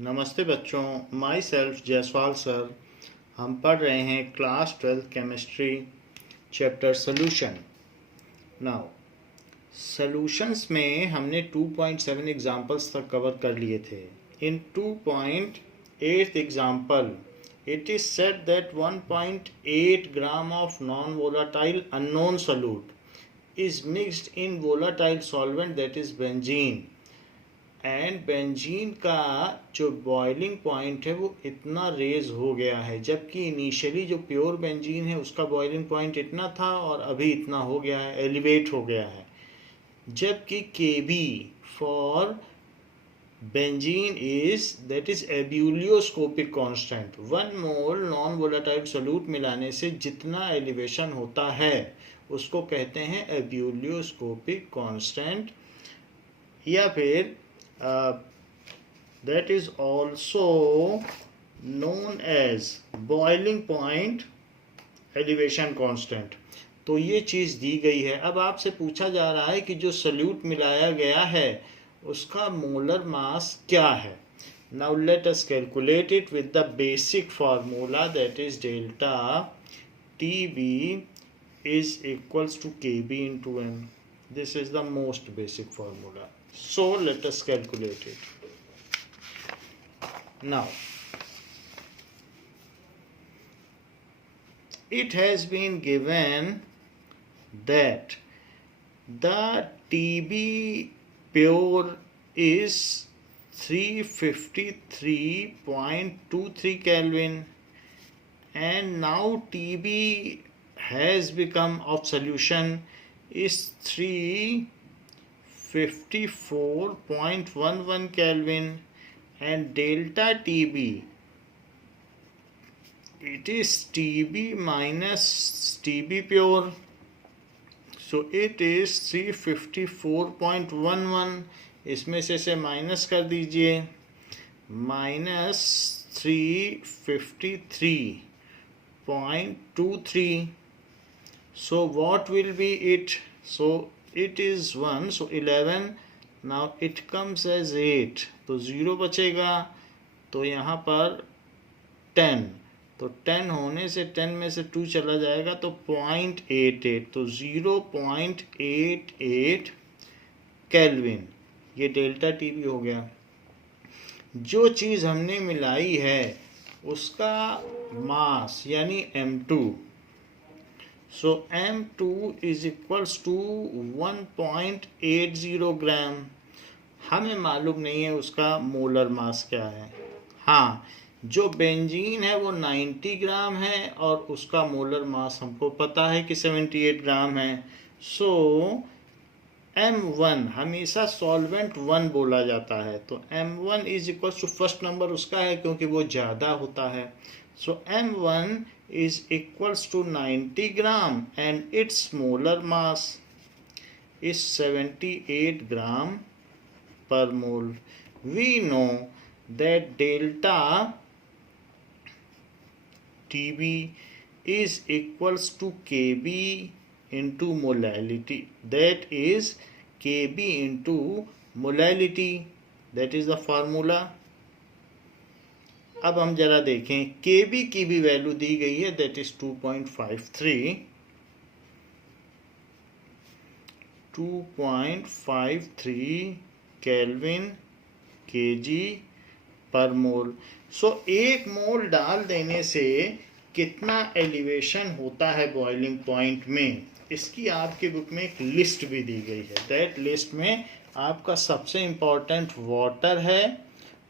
नमस्ते बच्चों, my self Jaiswal sir. हम पढ़ रहे हैं class 12 chemistry chapter solution. Now solutions में हमने 2.7 एग्जाम्पल्स तक कवर कर लिए थे। इन 2.8 example it is said that 1.8 gram of non-volatile unknown solute is mixed in volatile solvent that is benzene and benzene का जो बॉइलिंग पॉइंट है वो इतना रेज हो गया है, जबकि इनिशियली जो प्योर बेंजीन है उसका बॉइलिंग पॉइंट इतना था और अभी इतना हो गया है, एलिवेट हो गया है। जबकि Kb for benzene is that is ebullioscopic constant. 1 mole non volatile solute मिलाने से जितना एलिवेशन होता है उसको कहते हैं एब्यूलियोस्कोपिक कांस्टेंट, या फिर that is also known as boiling point elevation constant। तो ये चीज़ दी गई है। अब आपसे पूछा जा रहा है कि जो सल्यूट मिलाया गया है उसका मोलर मास क्या है। Now let us calculate it with the basic formula, that is delta TB is equals to KB into M. This is the most basic formula. So let us calculate it. Now it has been given that the TB pure is 353.23 Kelvin, and now TB has become of solution is 354.11 Kelvin, and delta TB, it is TB minus TB pure, so it is 354.11। इसमें से minus कर दीजिए, minus 353.23, so what will be it? So it is 1, so 11, now it comes as 8, तो 0 बचेगा, तो यहाँ पर 10, तो 10 होने से 10 में से 2 चला जाएगा तो 0.88, तो 0.88 केल्विन, ये डेल्टा टीबी हो गया। जो चीज़ हमने मिलाई है उसका मास यानी M2, so M2 is equals to 1.80 ग्राम। हमें मालूम नहीं है उसका मोलर मास क्या है। हाँ, जो बेंजीन है वो 90 ग्राम है और उसका मोलर मास हमको पता है कि 78 ग्राम है। सो M1 हमेशा सॉल्वेंट 1 बोला जाता है, तो M1 is equals to first number उसका है क्योंकि वो ज़्यादा होता है। सो M1 is equals to 90 gram and its molar mass is 78 gram per mole. We know that delta TB is equals to KB into molality, that is KB into molality, that is the formula। अब हम जरा देखें, Kb की भी value दी गई है, that is 2.53 kelvin kg per mole. सो 1 मोल डाल देने से कितना एलिवेशन होता है बॉइलिंग पॉइंट में, इसकी आपके बुक में एक लिस्ट भी दी गई है। दैट लिस्ट में आपका सबसे इम्पोर्टेंट वाटर है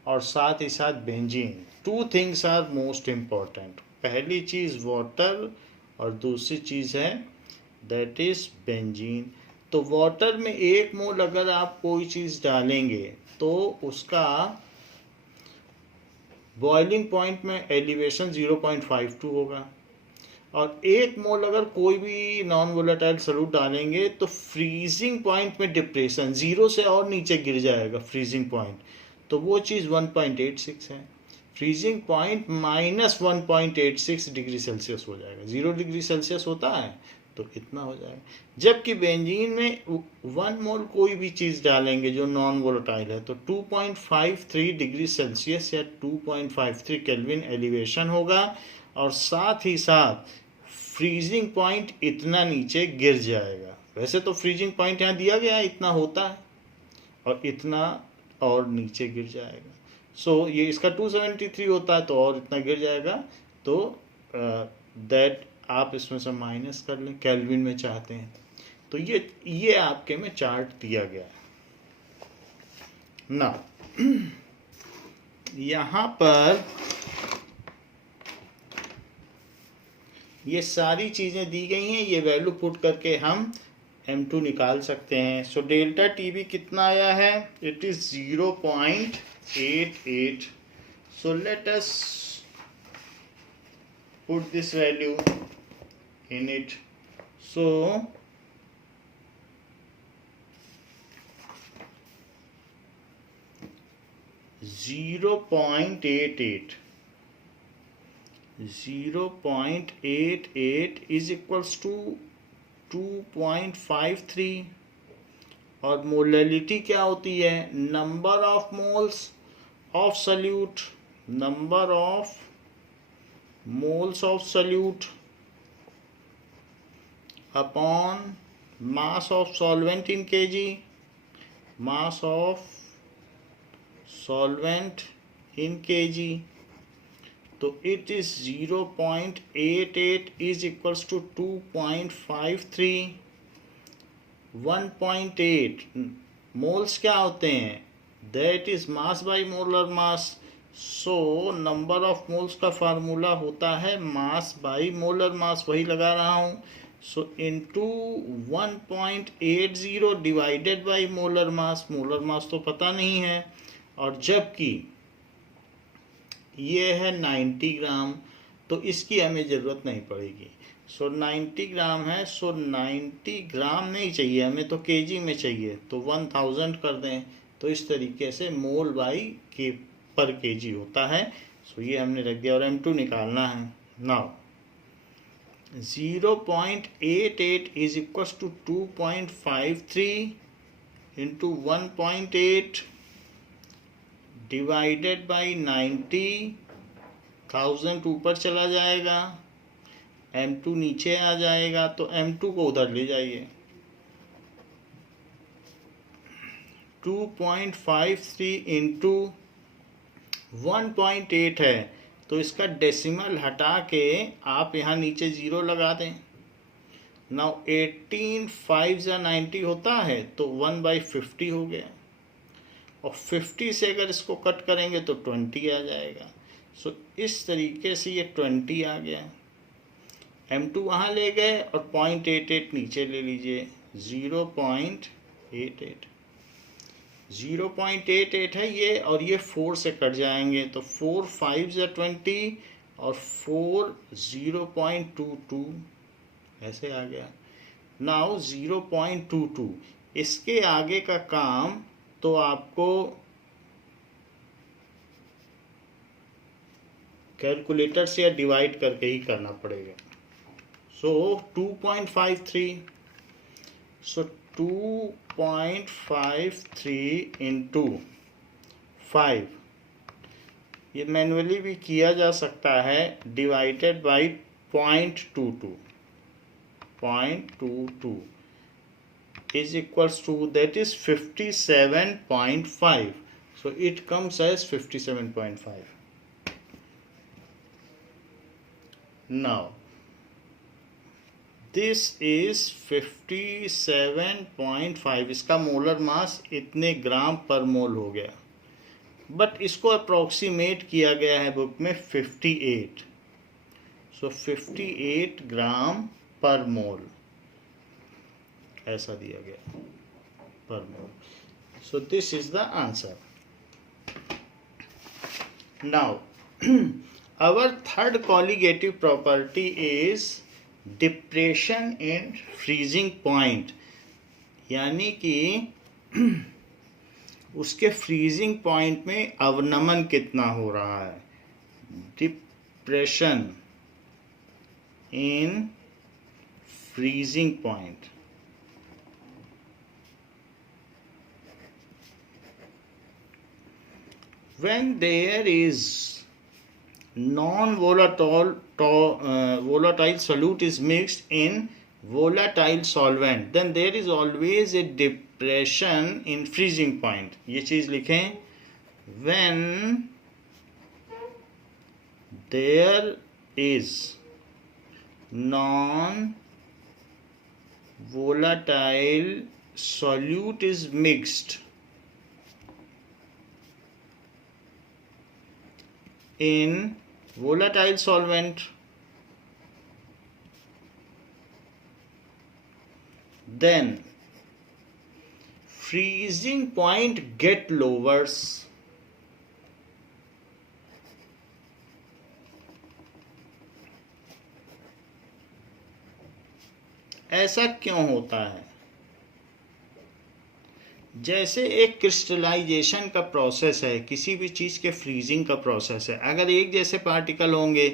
और साथ ही साथ benzene. 2 things are most important, पहली चीज़ वाटर और दूसरी चीज़ है दैट इज बेंजीन। तो वाटर में 1 मोल अगर आप कोई चीज़ डालेंगे तो उसका बॉइलिंग पॉइंट में एलिवेशन 0.52 होगा, और 1 मोल अगर कोई भी नॉन वोलेटाइल सॉल्यूट डालेंगे तो फ्रीजिंग पॉइंट में डिप्रेशन 0 से और नीचे गिर जाएगा फ्रीजिंग पॉइंट, तो वो चीज़ 1.86 है। फ्रीजिंग पॉइंट -1.86 डिग्री सेल्सियस हो जाएगा। 0 डिग्री सेल्सियस होता है तो तो इतना हो जाएगा। जबकि बेंजीन में 1 मोल कोई भी चीज़ डालेंगे जो नॉन वोलेटाइल है तो 2.53 डिग्री सेल्सियस या 2.53 केल्विन एलिवेशन होगा, और साथ ही साथ फ्रीजिंग पॉइंट इतना नीचे गिर जाएगा। वैसे तो फ्रीजिंग पॉइंट यहाँ दिया गया है, इतना होता है, और इतना और नीचे गिर जाएगा। सो ये इसका 273 होता है तो और इतना गिर जाएगा। तो दैट आप इसमें से माइनस कर लें, केल्विन में चाहते हैं तो ये आपके में चार्ट दिया गया है ना। यहाँ पर ये सारी चीज़ें दी गई हैं, ये वैल्यू पुट करके हम M2 निकाल सकते हैं। सो डेल्टा टीबी कितना आया है? It is 0.88। So let us put this value in it. So 0.88 is equals to 2.53, और मोलैलिटी क्या होती है? Number of moles of solute, number of moles of solute upon mass of solvent in kg, mass of solvent in kg. तो it is 0.88 is equals to 2.53. 1.8 moles क्या होते हैं? That is mass by molar mass. So number of moles का formula होता है mass by molar mass, वही लगा रहा हूँ। सो into 1.80 divided by molar mass तो पता नहीं है, और जबकि ये है 90 ग्राम तो इसकी हमें ज़रूरत नहीं पड़ेगी। सो 90 ग्राम है, सो 90 ग्राम नहीं चाहिए हमें, तो केजी में चाहिए, तो 1000 कर दें। तो इस तरीके से मोल बाई के पर केजी होता है। सो ये हमने रख दिया, और M2 निकालना है। Now 0.88 is equal to 2.53 into 1.8 divided by 90। 1000 ऊपर चला जाएगा, M2 नीचे आ जाएगा, तो M2 को उधर ले जाइए। 2.53 इंटू 1.8 है, तो इसका डेसिमल हटा के आप यहाँ नीचे 0 लगा दें। नाउ 18 5 या 90 होता है तो 1/50 हो गया, और 50 से अगर इसको कट करेंगे तो 20 आ जाएगा। सो इस तरीके से ये 20 आ गया। M2 वहाँ ले गए और 0.88 नीचे ले लीजिए, 0.88 0.88 है ये, और ये 4 से कट जाएंगे तो 4 5 या 20 और 4 0.22 ऐसे आ गया। नाउ 0.22 इसके आगे का काम तो आपको कैलकुलेटर से या डिवाइड करके ही करना पड़ेगा। सो 2.53, सो 2.53 इंटू 5, ये मैनुअली भी किया जा सकता है, divided by 0.22 is equals to, that is 57.5. So it comes as 57.5. Now this is 57.5, इसका मोलर मास इतने ग्राम पर मोल हो गया, बट इसको अप्रोक्सीमेट किया गया है बुक में 58। सो 58 ग्राम पर मोल ऐसा दिया गया पर mole. So this is the answer. Now our third colligative property is depression in freezing point, यानी कि उसके फ्रीजिंग पॉइंट में अवनमन कितना हो रहा है। Depression in freezing point. When there is non-volatile volatile solute is mixed in volatile solvent, then there is always a depression in freezing point. ये चीज लिखें, when there is non-volatile solute is mixed in volatile solvent, then freezing point get lowers. ऐसा क्यों होता है? जैसे एक crystallisation का प्रोसेस है, किसी भी चीज़ के फ्रीजिंग का प्रोसेस है, अगर एक जैसे पार्टिकल होंगे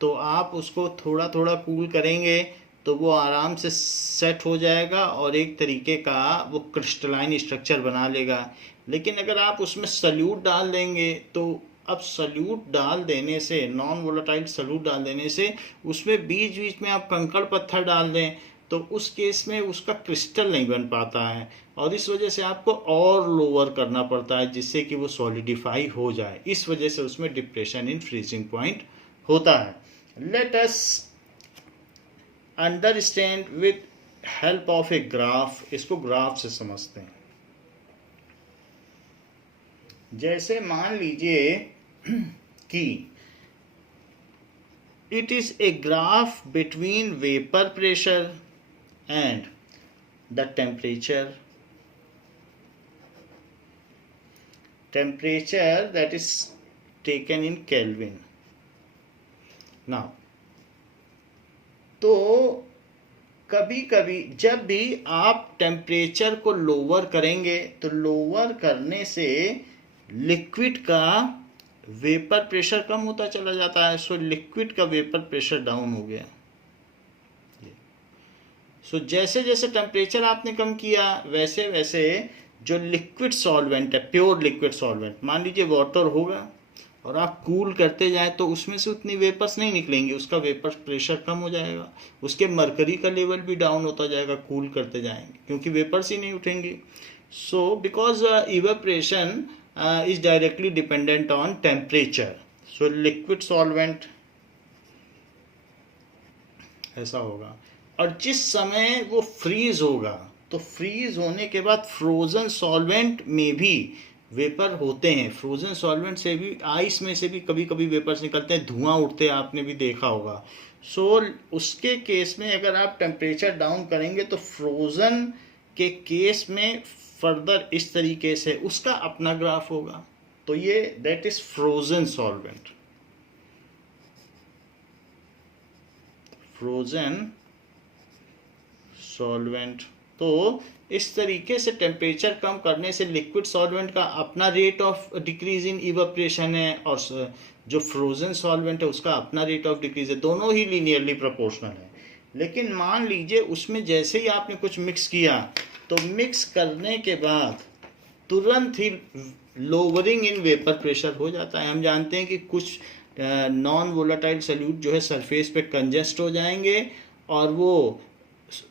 तो आप उसको थोड़ा थोड़ा कूल करेंगे तो वो आराम से सेट हो जाएगा और एक तरीके का वो क्रिस्टलाइन स्ट्रक्चर बना लेगा। लेकिन अगर आप उसमें सल्यूट डाल देंगे तो अब सल्यूट डाल देने से, नॉन वोलेटाइल सल्यूट डाल देने से, उसमें बीच बीच में आप कंकड़ पत्थर डाल दें तो उस केस में उसका क्रिस्टल नहीं बन पाता है और इस वजह से आपको और लोअर करना पड़ता है जिससे कि वो सॉलिडिफाई हो जाए। इस वजह से उसमें डिप्रेशन इन फ्रीजिंग पॉइंट होता है। Let us understand with help of a graph. इसको ग्राफ से समझते हैं। जैसे मान लीजिए कि it is a graph between vapour pressure and the temperature that is taken in Kelvin. Now, तो कभी कभी जब भी आप टेम्परेचर को लोअर करेंगे तो लोअर करने से लिक्विड का वेपर प्रेशर कम होता चला जाता है। सो लिक्विड का वेपर प्रेशर डाउन हो गया। सो जैसे जैसे टेम्परेचर आपने कम किया वैसे वैसे जो लिक्विड सॉल्वेंट है, प्योर लिक्विड सॉल्वेंट, मान लीजिए वाटर होगा और आप कूल करते जाए तो उसमें से उतनी वेपर्स नहीं निकलेंगी, उसका वेपर प्रेशर कम हो जाएगा, उसके मरकरी का लेवल भी डाउन होता जाएगा कूल करते जाएंगे क्योंकि वेपर्स ही नहीं उठेंगी। So because evaporation is directly dependent on temperature. So liquid solvent ऐसा होगा। और जिस समय वो फ्रीज होगा तो फ्रीज होने के बाद फ्रोजन सॉल्वेंट में भी वेपर होते हैं। फ्रोजन सॉल्वेंट से भी, आइस में से भी कभी कभी वेपर्स निकलते हैं, धुआं उठते हैं, आपने भी देखा होगा। सो उसके केस में अगर आप टेम्परेचर डाउन करेंगे तो फ्रोजन के केस में फर्दर इस तरीके से उसका अपना ग्राफ होगा। तो ये that is frozen solvent. Frozen solvent. तो इस तरीके से टेम्परेचर कम करने से लिक्विड सॉल्वेंट का अपना rate of decrease in evaporation है और जो फ्रोजन सॉल्वेंट है उसका अपना रेट ऑफ डिक्रीज है। दोनों ही लीनियरली प्रोपोर्शनल है। लेकिन मान लीजिए उसमें जैसे ही आपने कुछ मिक्स किया तो मिक्स करने के बाद तुरंत ही लोअरिंग इन वेपर प्रेशर हो जाता है। हम जानते हैं कि कुछ नॉन वोलेटाइल सॉल्यूट जो है सरफेस पे कंजेस्ट हो जाएंगे और वो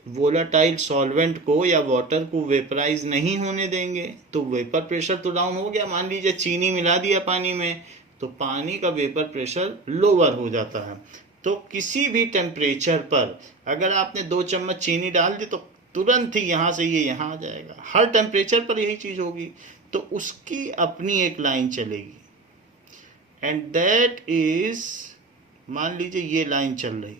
वोलेटाइल सॉल्वेंट को या वाटर को वेपराइज नहीं होने देंगे तो वेपर प्रेशर तो डाउन हो गया। मान लीजिए चीनी मिला दिया पानी में तो पानी का वेपर प्रेशर लोअर हो जाता है। तो किसी भी टेम्परेचर पर अगर आपने 2 चम्मच चीनी डाल दी तो तुरंत ही यहाँ से ये यहाँ आ जाएगा। हर टेम्परेचर पर यही चीज़ होगी। तो उसकी अपनी एक लाइन चलेगी एंड दैट इज, मान लीजिए ये लाइन चल रही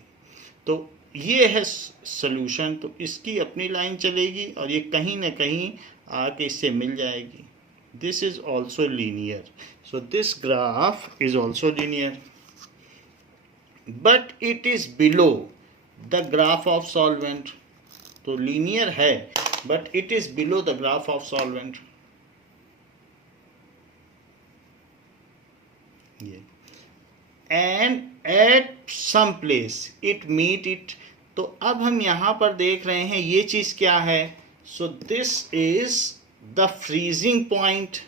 तो ये है सॉल्यूशन, तो इसकी अपनी लाइन चलेगी और ये कहीं ना कहीं आके इससे मिल जाएगी। This is also linear. So this graph is also linear but it is below the graph of solvent. तो लीनियर है but it is below the graph of solvent. ये and at some place it meet it. तो अब हम यहाँ पर देख रहे हैं ये चीज़ क्या है। सो this is the freezing point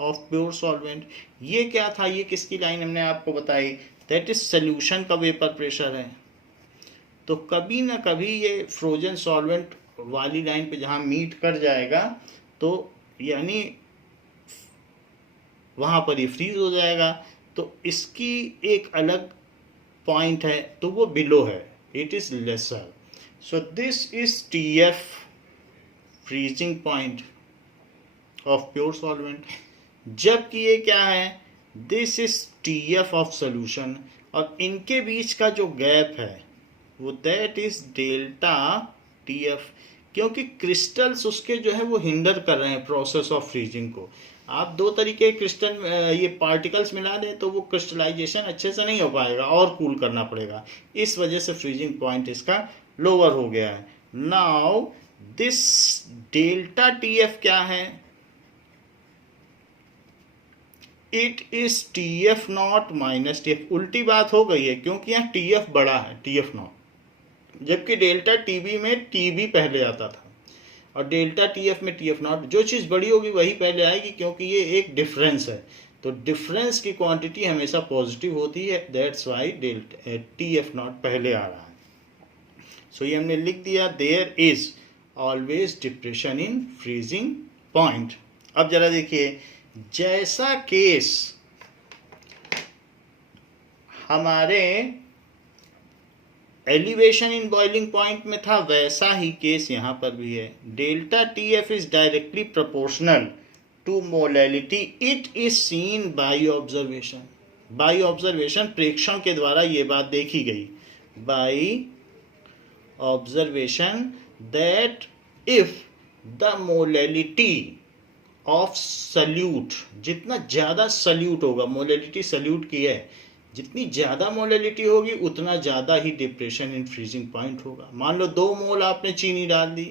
of pure solvent. ये क्या था, ये किसकी लाइन हमने आपको बताई, दैट इज सोल्यूशन का वेपर प्रेशर है। तो कभी ना कभी ये फ्रोजन सॉल्वेंट वाली लाइन पे जहाँ मीट कर जाएगा तो यानी वहाँ पर ये फ्रीज हो जाएगा। तो इसकी एक अलग पॉइंट है, तो वो बिलो है, it is lesser. So this is TF freezing point of pure solvent, जबकि ये क्या है, this is TF of solution. और इनके बीच का जो गैप है वो दैट इज डेल्टा TF, क्योंकि क्रिस्टल्स उसके जो है वो हिंडर कर रहे हैं प्रोसेस ऑफ फ्रीजिंग को। आप दो तरीके क्रिस्टल ये पार्टिकल्स मिला दें तो वो क्रिस्टलाइजेशन अच्छे से नहीं हो पाएगा और कूल करना पड़ेगा, इस वजह से फ्रीजिंग पॉइंट इसका लोअर हो गया है। नाउ दिस डेल्टा TF क्या है, it is TF naught minus TF। उल्टी बात हो गई है क्योंकि यहाँ TF बड़ा है TF नॉट, जबकि डेल्टा TB में TB पहले आता था और डेल्टा TF में TF नॉट। जो चीज़ बड़ी होगी वही पहले आएगी क्योंकि ये एक डिफरेंस है। तो डिफरेंस की क्वांटिटी हमेशा पॉजिटिव होती है, that's why delta TF naught पहले आ रहा है। सो ये हमने लिख दिया, there is always depression in freezing point. अब जरा देखिए, जैसा केस हमारे एलिवेशन इन बॉइलिंग पॉइंट में था वैसा ही केस यहाँ पर भी है। Delta TF is directly proportional to molality, it is seen by observation. By observation, प्रेक्षण के द्वारा ये बात देखी गई, by observation, that if the molality of solute, जितना ज़्यादा सल्यूट होगा, मोलैलिटी सल्यूट की है, जितनी ज़्यादा मोलैलिटी होगी उतना ज़्यादा ही डिप्रेशन इन फ्रीजिंग पॉइंट होगा। मान लो 2 मोल आपने चीनी डाल दी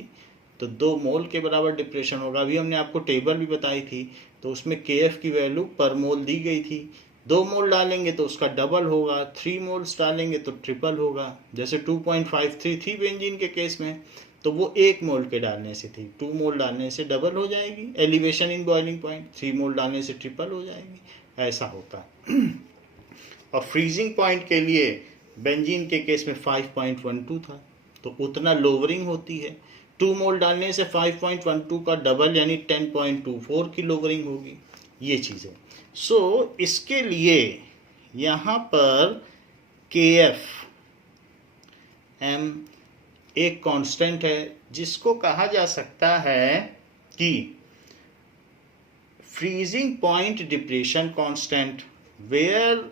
तो 2 मोल के बराबर डिप्रेशन होगा। अभी हमने आपको टेबल भी बताई थी, तो उसमें KF की वैल्यू पर मोल दी गई थी। 2 मोल डालेंगे तो उसका डबल होगा, 3 मोल्स डालेंगे तो ट्रिपल होगा। जैसे 2.53 थी बेंजीन के केस में, तो वो 1 मोल के डालने से थी, 2 मोल डालने से डबल हो जाएगी एलिवेशन इन बॉइलिंग पॉइंट, 3 मोल डालने से ट्रिपल हो जाएगी, ऐसा होता है। और फ्रीजिंग पॉइंट के लिए बेंजीन के केस में 5.12 था, तो उतना लोवरिंग होती है। 2 मोल डालने से 5.12 का डबल यानी 10.24 की लोवरिंग होगी, ये चीज़ है। सो इसके लिए यहाँ पर KF M एक कांस्टेंट है जिसको कहा जा सकता है कि freezing point depression constant, where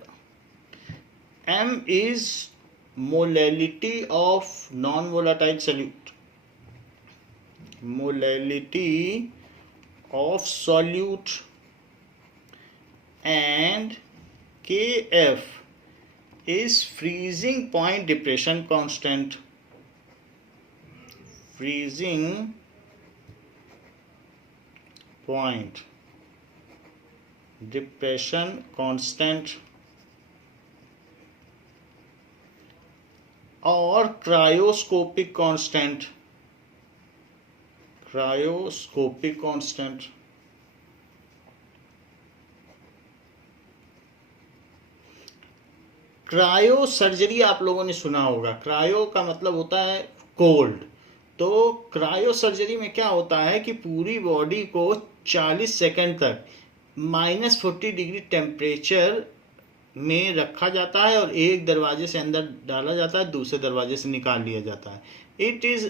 M is molality of non-volatile solute, molality of solute, and KF is freezing point depression constant, freezing point depression constant, और cryoscopic constant, cryoscopic constant. Cryo surgery आप लोगों ने सुना होगा, cryo का मतलब होता है कोल्ड। तो क्रायो सर्जरी में क्या होता है कि पूरी बॉडी को 40 सेकंड तक -40 डिग्री टेम्परेचर में रखा जाता है और एक दरवाजे से अंदर डाला जाता है, दूसरे दरवाजे से निकाल लिया जाता है। It is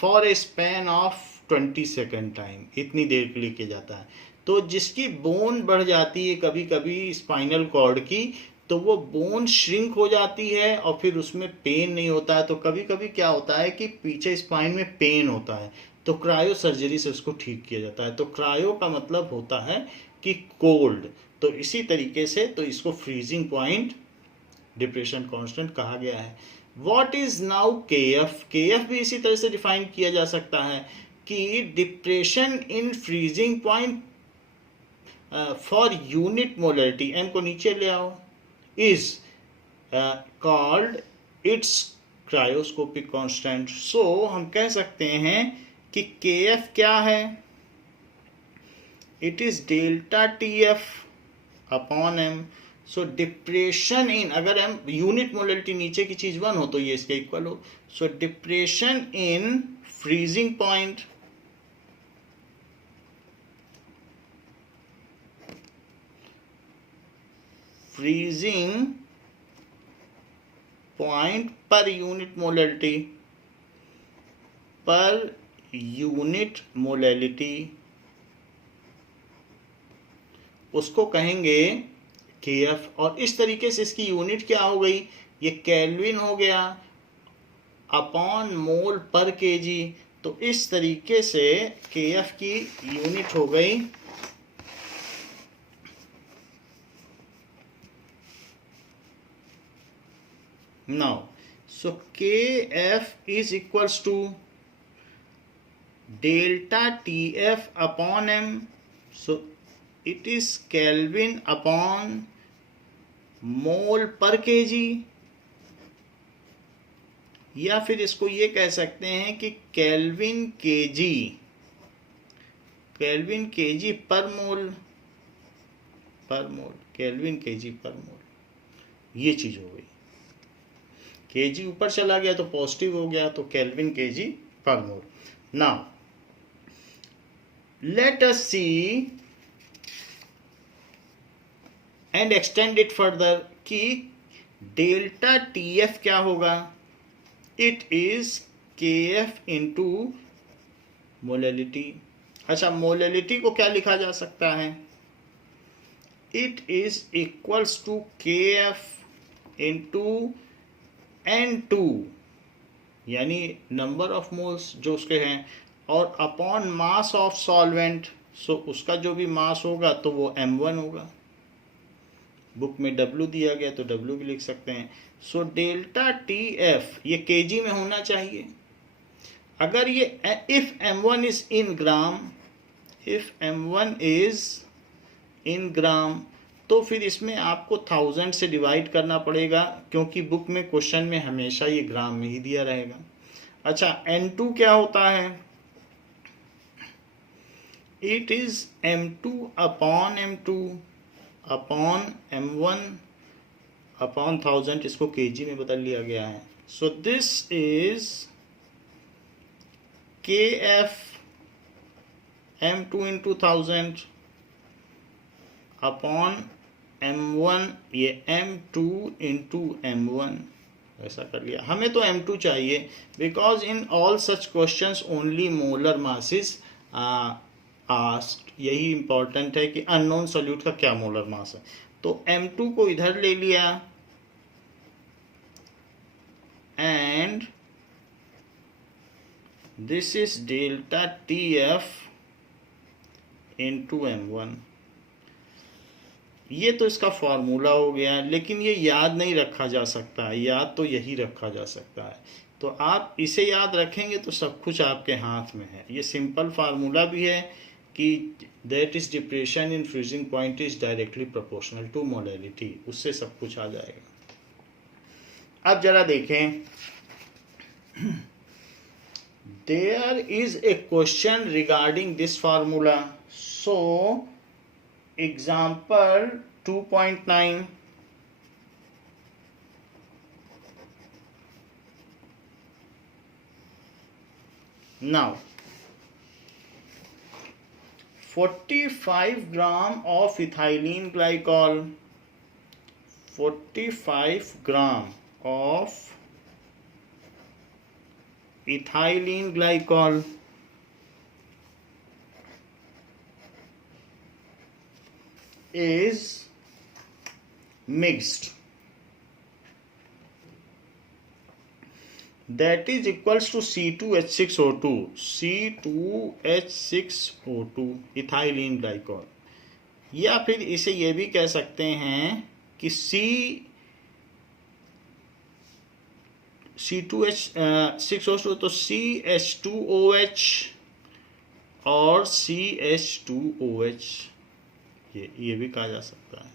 for a span of 20 second time, इतनी देर के लिए किया जाता है। तो जिसकी बोन बढ़ जाती है कभी कभी स्पाइनल कॉर्ड की, तो वो बोन श्रिंक हो जाती है और फिर उसमें पेन नहीं होता है। तो कभी कभी क्या होता है कि पीछे स्पाइन में पेन होता है, तो क्रायो सर्जरी से उसको ठीक किया जाता है। तो क्रायो का मतलब होता है कि कोल्ड। तो इसी तरीके से तो इसको फ्रीजिंग पॉइंट डिप्रेशन कांस्टेंट कहा गया है। What is now KF? KF भी इसी तरह से डिफाइन किया जा सकता है कि depression in freezing point for unit molarity, N को नीचे ले आओ, is called it's cryoscopic constant. So हम कह सकते हैं कि Kf क्या है, it is delta Tf upon m। So depression in, अगर हम यूनिट मोलरिटी नीचे की चीज 1 हो तो ये इसके इक्वल हो। सो depression in freezing point, freezing point per unit molarity, per unit molarity उसको कहेंगे Kf। और इस तरीके से इसकी यूनिट क्या हो गई, ये केल्विन हो गया अपॉन मोल पर केजी। तो इस तरीके से Kf की यूनिट हो गई now. So Kf is equals to delta Tf upon m। So it is kelvin upon mole per KG, या फिर इसको ये कह सकते हैं कि kelvin KG, kelvin kg per mole, पर मोल, केल्विन केजी पर मोल, ये चीज हो गई। केजी ऊपर चला गया तो पॉजिटिव हो गया, तो kelvin kg per mole. Now let us see and extend it further कि डेल्टा Tf क्या होगा, it is Kf into molarity. अच्छा, मोलरिटी को क्या लिखा जा सकता है, it is equals to Kf into N2, यानी नंबर ऑफ मोल्स जो उसके हैं, और upon mass of solvent. So उसका जो भी मास होगा तो वो m1 होगा। बुक में W दिया गया तो W भी लिख सकते हैं। सो डेल्टा Tf ये kg में होना चाहिए। अगर ये if m1 is in gram, if m1 is in gram, तो फिर इसमें आपको 1000 से डिवाइड करना पड़ेगा, क्योंकि बुक में क्वेश्चन में हमेशा ये ग्राम में ही दिया रहेगा। अच्छा, N2 क्या होता है, it is m2 upon m2 upon m1 upon 1000, इसको kg में बदल लिया गया है। सो this is Kf m2 into 1000 upon m1, ये m2 इंटू m1, ऐसा कर लिया। हमें तो m2 चाहिए, because in all such questions only molar masses asked. यही इंपॉर्टेंट है कि अननोन सॉल्यूट का क्या मोलर मास है। तो m2 को इधर ले लिया and this is delta Tf into m1। ये तो इसका फॉर्मूला हो गया, लेकिन ये याद नहीं रखा जा सकता है, याद तो यही रखा जा सकता है। तो आप इसे याद रखेंगे तो सब कुछ आपके हाथ में है। ये सिंपल फार्मूला भी है कि that is depression in freezing point is directly proportional to molarity, उससे सब कुछ आ जाएगा। अब जरा देखें, there is a question regarding this formula. So example 2.9, now 45 gram of ethylene glycol, 45 gram of ethylene glycol is mixed, that is equals to C2H6O2, C2H6O2 ethylene glycol. या फिर इसे ये भी कह सकते हैं कि C2H6O2 तो CH2OH और CH2OH, ये भी कहा जा सकता है।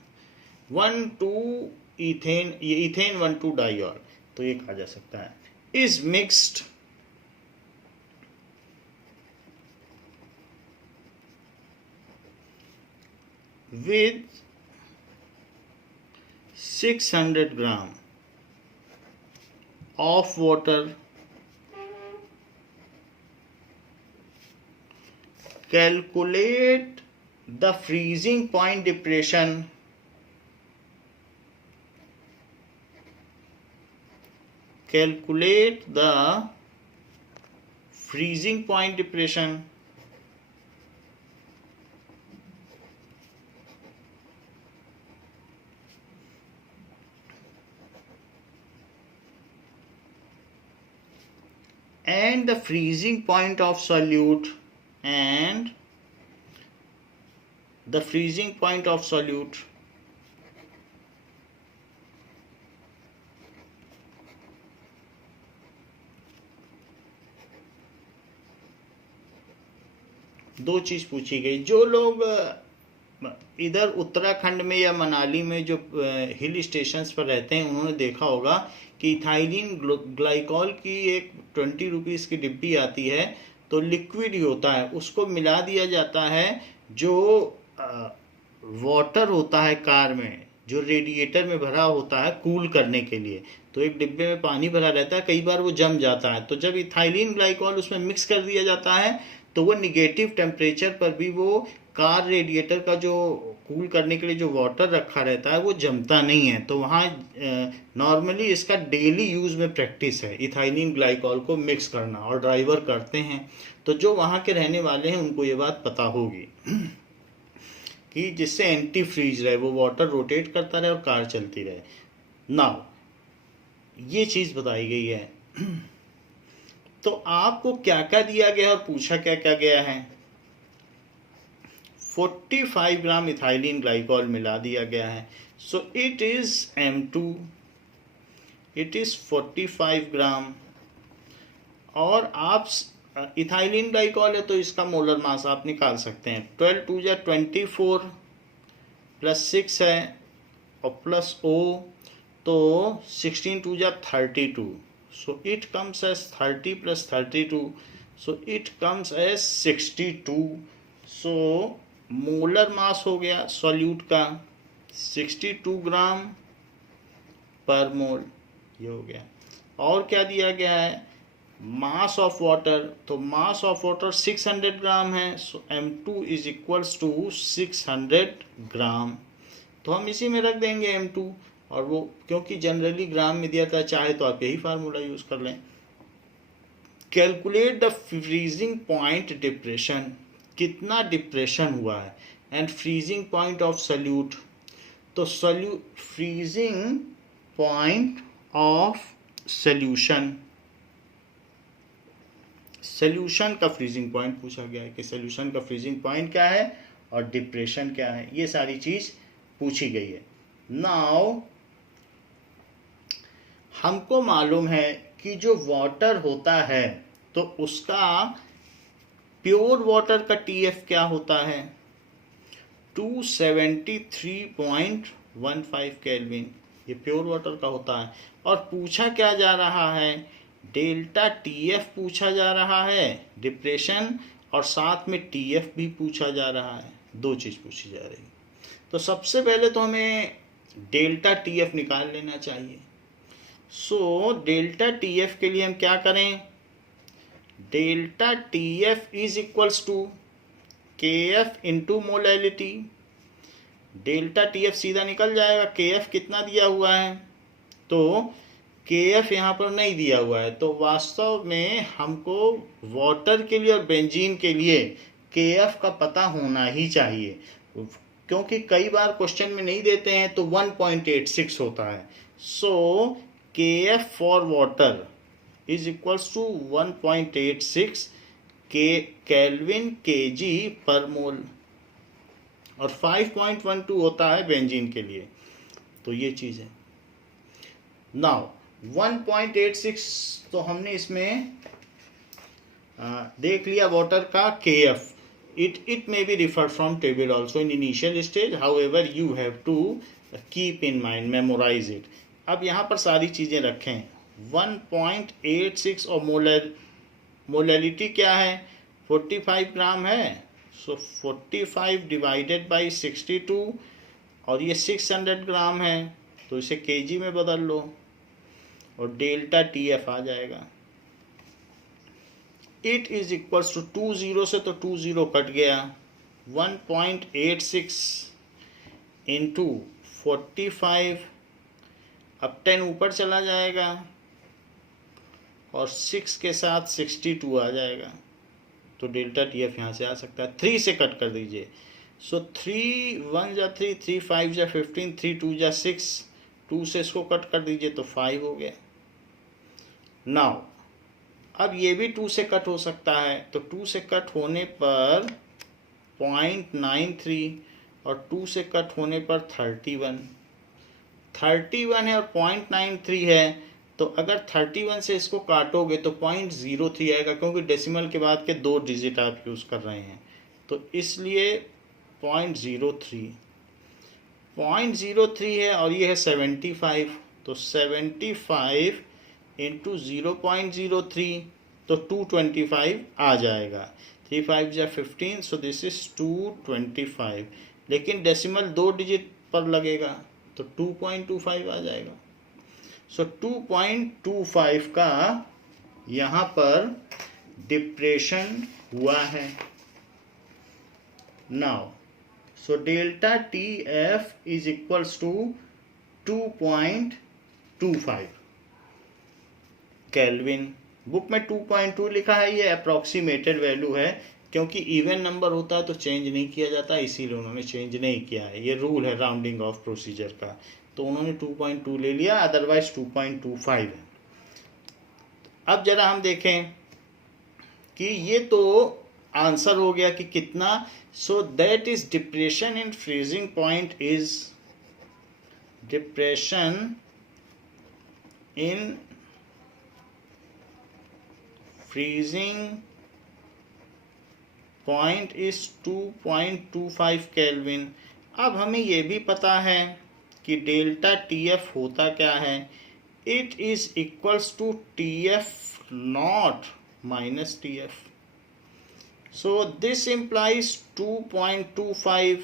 1,2 इथेन, ये इथेन 1,2 डाइऑल। तो ये कहा जा सकता है is mixed with 600 gram of water, calculate the freezing point depression and the freezing point of solute दो चीज पूछी गई। जो लोग इधर उत्तराखंड में या मनाली में जो हिल स्टेशंस पर रहते हैं उन्होंने देखा होगा कि इथाइलिन ग्लाइकॉल की एक 20 रुपीज़ की डिब्बी आती है, तो लिक्विड ही होता है, उसको मिला दिया जाता है जो वाटर होता है कार में, जो रेडिएटर में भरा होता है कूल करने के लिए। तो एक डिब्बे में पानी भरा रहता है, कई बार वो जम जाता है, तो जब इथाइलिन ग्लाइकॉल उसमें मिक्स कर दिया जाता है तो वो निगेटिव टेम्परेचर पर भी वो कार रेडिएटर का जो कूल करने के लिए जो वाटर रखा रहता है वो जमता नहीं है। तो वहाँ नॉर्मली इसका डेली यूज़ में प्रैक्टिस है इथाइलिन ग्लाइकॉल को मिक्स करना, और ड्राइवर करते हैं। तो जो वहाँ के रहने वाले हैं उनको ये बात पता होगी कि जिससे एंटी फ्रीज रहे, वो वाटर रोटेट करता रहे और कार चलती रहे। नाउ ये चीज़ बताई गई है। तो आपको क्या क्या दिया गया और पूछा क्या क्या गया है? 45 ग्राम इथाइलिन ग्लाइकॉल मिला दिया गया है। सो it is M2, it is 45 ग्राम। और आप इथाइलिन ग्लाइकॉल है तो इसका मोलर मास आप निकाल सकते हैं। 12 2 जा 24 प्लस 6 है और प्लस O, तो 16 2 जा 32। So it comes as 30 plus 32. So it comes as 62. So molar mass हो गया सॉल्यूट का 62 ग्राम पर मोल, ये हो गया। और क्या दिया गया है? मास ऑफ वाटर, तो मास ऑफ वाटर 600 ग्राम है। सो M2 इज इक्वल्स टू 600 ग्राम। तो हम इसी में रख देंगे M2, और वो क्योंकि जनरली ग्राम में दिया था, चाहे तो आप यही फार्मूला यूज कर लें। Calculate the freezing point depression, कितना डिप्रेशन हुआ है, and freezing point of solute. तो freezing point of solution, solution का फ्रीजिंग पॉइंट पूछा गया है कि सॉल्यूशन का फ्रीजिंग पॉइंट क्या है और डिप्रेशन क्या है, ये सारी चीज पूछी गई है। नाउ हमको मालूम है कि जो वाटर होता है तो उसका प्योर वाटर का TF क्या होता है? 273.15 केल्विन, ये प्योर वाटर का होता है। और पूछा क्या जा रहा है? डेल्टा TF पूछा जा रहा है डिप्रेशन, और साथ में TF भी पूछा जा रहा है, दो चीज पूछी जा रही। तो सबसे पहले तो हमें डेल्टा TF निकाल लेना चाहिए। सो डेल्टा TF के लिए हम क्या करें? Delta TF is equals to KF into molality. Delta TF सीधा निकल जाएगा, KF कितना दिया हुआ है, तो KF यहाँ पर नहीं दिया हुआ है। तो वास्तव में हमको वाटर के लिए और बेंजीन के लिए KF का पता होना ही चाहिए, क्योंकि कई बार क्वेश्चन में नहीं देते हैं तो 1.86 होता है। So KF for water is equals to 1.86 kelvin kg per मोल, और 5.12 होता है बेंजीन के लिए। तो ये चीज है। नाउ 1.86 तो हमने इसमें देख लिया वाटर का KF. It may be referred from table also in initial stage. However, you have to keep in mind, memorize it. अब यहाँ पर सारी चीजें रखें. 1.86 और मोलैलिटी क्या है, 45 ग्राम है। सो 45 डिवाइडेड बाई 62 और ये 600 ग्राम है, तो इसे केजी में बदल लो और डेल्टा TF आ जाएगा। इट इज इक्वल्स टू 2 0 से तो 2 0 कट गया, 1.86 इंटू 45, अब 10 ऊपर चला जाएगा और 6 के साथ 62 आ जाएगा, तो डेल्टा TF यहाँ से आ सकता है। 3 से कट कर दीजिए, सो 3 1 जा 3, 3 5 जा 15, 3 2 जा 6, 2 से इसको कट कर दीजिए तो 5 हो गया। नाउ अब ये भी 2 से कट हो सकता है, तो 2 से कट होने पर 0.93 और 2 से कट होने पर 31 है और 0.93 है, तो अगर 31 से इसको काटोगे तो 0.03 आएगा, क्योंकि डेसिमल के बाद के 2 डिजिट आप यूज़ कर रहे हैं, तो इसलिए 0.03 है और ये है 75, तो 75 इंटू 0.03 तो 225 आ जाएगा। 3 5 जा 15, सो दिस इज 225, लेकिन डेसिमल 2 डिजिट पर लगेगा तो 2.25 आ जाएगा। सो 2.25 का यहाँ पर डिप्रेशन हुआ है। Now so delta TF is equals to 2.25 kelvin. Book में 2.2 लिखा है, ये अप्रॉक्सीमेटेड वैल्यू है, क्योंकि इवन नंबर होता है तो चेंज नहीं किया जाता, इसीलिए उन्होंने चेंज नहीं किया है। ये रूल है राउंडिंग ऑफ प्रोसीजर का, तो उन्होंने 2.2 ले लिया, अदरवाइज 2.25 है। अब जरा हम देखें कि ये तो आंसर हो गया कि कितना। So that is depression in freezing point is depression in freezing point is 2.25 kelvin. अब हमें ये भी पता है कि डेल्टा TF होता क्या है, it is equals to TF naught minus TF। So this implies 2.25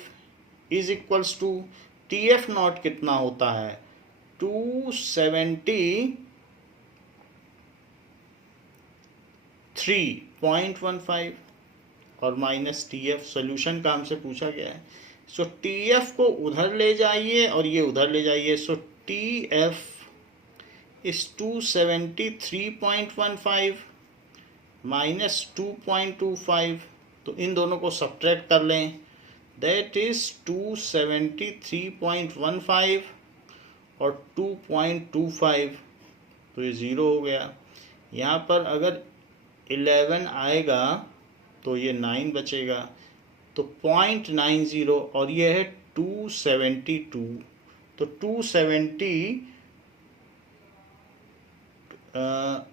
is equals to TF naught कितना होता है, 273.15 और माइनस TF सोल्यूशन का हमसे पूछा गया है। सो TF को उधर ले जाइए और ये उधर ले जाइए, सो TF इज 273.15 माइनस 2.25, तो इन दोनों को सब्ट्रैक्ट कर लें, दैट इज 273.15 और 2.25, तो ये 0 हो गया। यहाँ पर अगर 11 आएगा तो ये 9 बचेगा, तो 0.90 और ये है 272, तो 270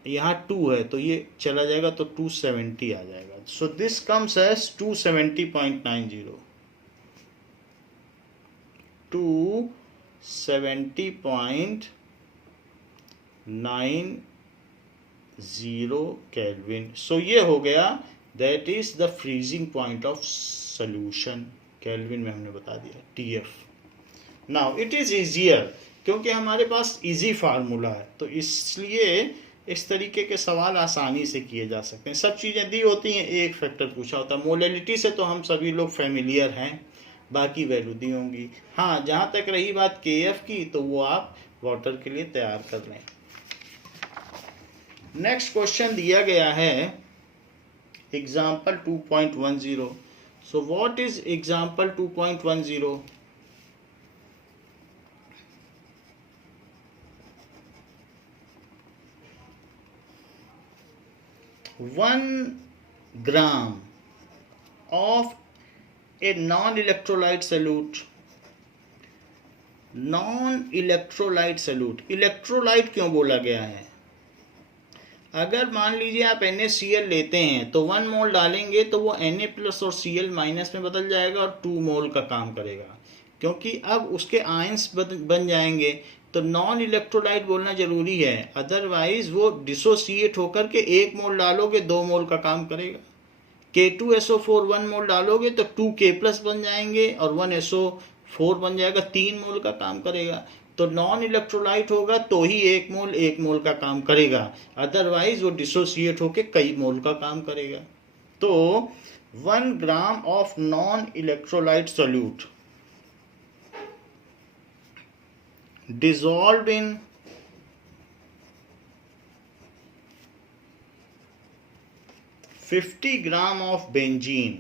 यहाँ 2 है तो ये चला जाएगा तो 270 आ जाएगा। So this comes as 270.90, 270.90 kelvin. So ये हो गया, that is the freezing point of solution, kelvin में हमने बता दिया TF। Now it is easier, क्योंकि हमारे पास इजी फार्मूला है, तो इसलिए इस तरीके के सवाल आसानी से किए जा सकते हैं। सब चीज़ें दी होती हैं, एक फैक्टर पूछा होता है। मोलैलिटी से तो हम सभी लोग फेमिलियर हैं, बाकी वैल्यू दी होंगी। हाँ, जहाँ तक रही बात KF की, तो वो आप वाटर के लिए तैयार कर लें। नेक्स्ट क्वेश्चन दिया गया है example 2.10। So what is example 2.10? One gram of a non-electrolyte solute, non-electrolyte solute, electrolyte क्यों बोला गया है? अगर मान लीजिए आप NaCl लेते हैं तो 1 मोल डालेंगे तो वो Na+ और Cl- में बदल जाएगा और 2 मोल का काम करेगा। क्योंकि अब उसके आयंस बन जाएंगे, तो नॉन इलेक्ट्रोलाइट बोलना जरूरी है, अदरवाइज वो डिसोसिएट होकर के 1 मोल डालोगे 2 मोल का काम करेगा। K2SO4 1 मोल डालोगे तो 2K+ बन जाएंगे और 1SO4 बन जाएगा, 3 मोल का काम करेगा। तो नॉन इलेक्ट्रोलाइट होगा तो ही 1 मोल का काम करेगा, अदरवाइज वो डिसोसिएट होके कई मोल का काम करेगा। तो 1 gram of non electrolyte solute dissolved in 50 gram of benzene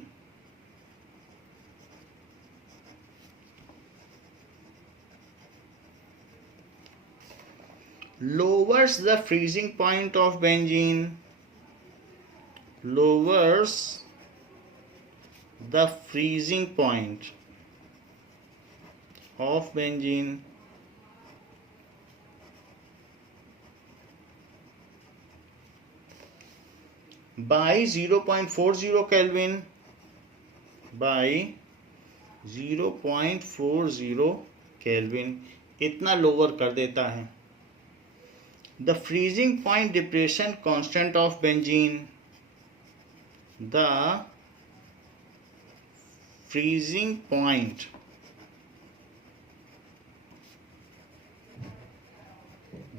lowers the freezing point of benzene, lowers the freezing point of benzene by 0.40 Kelvin, by 0.40 Kelvin, इतना लोअर कर देता है। The freezing point depression constant of benzene, the freezing point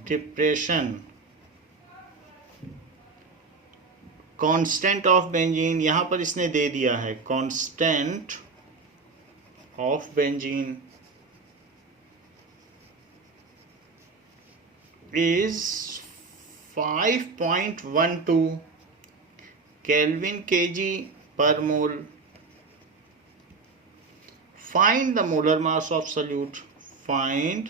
depression constant of benzene, यहां पर इसने दे दिया है constant of benzene is 5.12 kelvin kg per mole. Find the molar mass of solute, find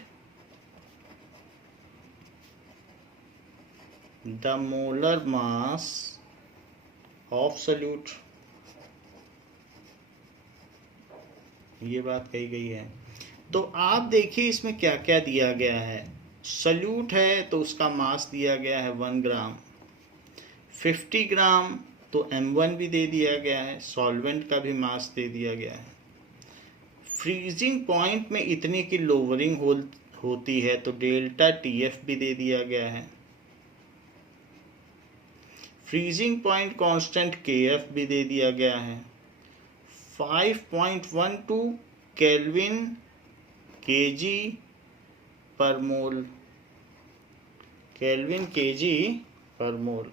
the molar mass of solute, ये बात कही गई है। तो आप देखिए इसमें क्या क्या दिया गया है। सोल्यूट है तो उसका मास दिया गया है 1 ग्राम, 50 ग्राम तो M1 भी दे दिया गया है, सॉल्वेंट का भी मास दे दिया गया है। फ्रीजिंग पॉइंट में इतने की लोअरिंग होती है तो डेल्टा TF भी दे दिया गया है। फ्रीजिंग पॉइंट कांस्टेंट KF भी दे दिया गया है। 5.12 केल्विन केजी पर मोल, केल्विन केजी पर मोल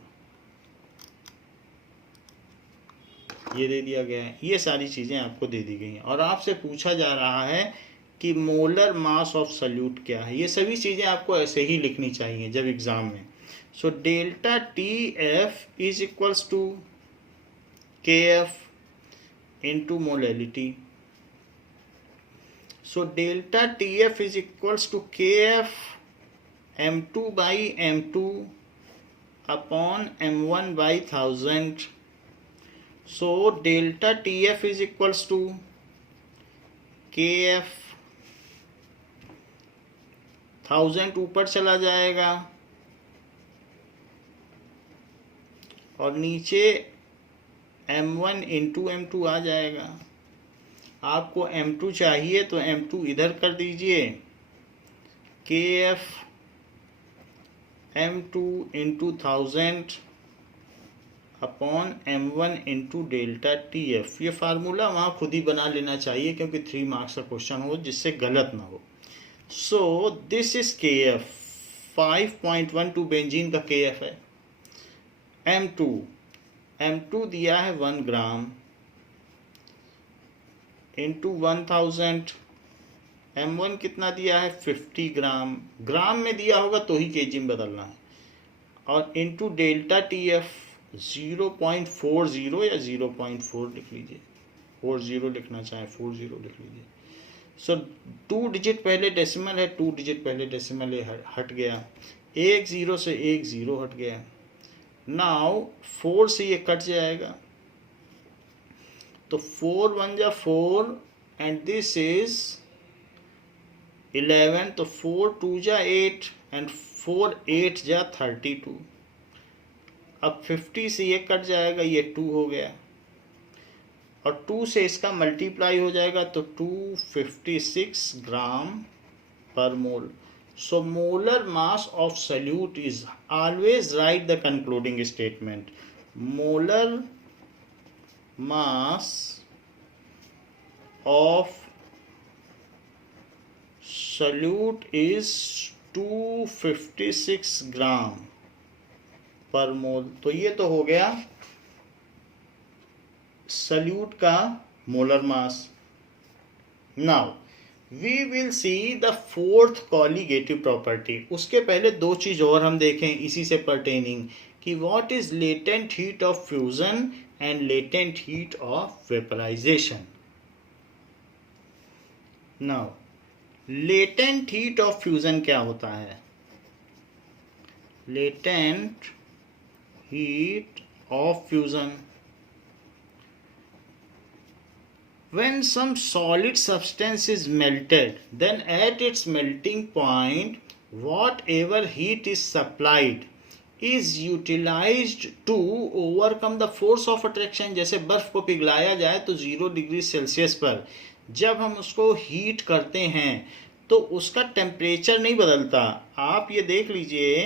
ये दे दिया गया है। ये सारी चीज़ें आपको दे दी गई हैं और आपसे पूछा जा रहा है कि मोलर मास ऑफ सोल्यूट क्या है। ये सभी चीज़ें आपको ऐसे ही लिखनी चाहिए जब एग्ज़ाम में। So delta TF is equals to KF into molality. So delta TF is equals to KF M2 by M2 upon M1 by 1000. So delta TF is equals to KF 1000 ऊपर चला जाएगा और नीचे M1 इंटू M2 आ जाएगा। आपको M2 चाहिए तो M2 इधर कर दीजिए, KF M2 into 1000 upon M1 into delta TF। ये फार्मूला वहाँ खुद ही बना लेना चाहिए क्योंकि 3 मार्क्स का क्वेश्चन हो जिससे गलत ना हो। सो दिस इज KF, 5.12 बेंजीन का KF है। M2 दिया है 1 ग्राम इंटू 1000, M1 कितना दिया है 50 ग्राम, ग्राम में दिया होगा तो ही केजी में बदलना है, और इंटू डेल्टा TF 0.40 या 0.4 लिख लीजिए, 40 लिखना चाहे 40 लिख लीजिए। सो 2 डिजिट पहले डेसिमल है, 2 डिजिट पहले डेसिमल हट गया, 1 0 से 1 0 हट गया। नाउ 4 से ये कट जाएगा तो 4 1 जा 4 एंड दिस इज 11, तो 4 2 जा 8 एंड 4 8 जा 32। अब 50 से ये कट जाएगा, ये 2 हो गया और 2 से इसका मल्टीप्लाई हो जाएगा तो 256 ग्राम per mole. So molar mass of solute is always write the concluding statement. Molar mass of solute is 256 ग्राम पर मोल। तो ये तो हो गया सल्यूट का molar mass. Now we will see the fourth colligative property. उसके पहले दो चीज और हम देखें इसी से परटेनिंग कि what is latent heat of fusion and latent heat of vaporisation. Now latent heat of fusion क्या होता है? Latent heat of fusion, when some solid substance is melted, then at its melting point whatever heat is supplied is utilized to overcome the force of attraction। जैसे बर्फ को पिघलाया जाए तो 0 degree Celsius पर जब हम उसको हीट करते हैं तो उसका टेम्परेचर नहीं बदलता। आप ये देख लीजिए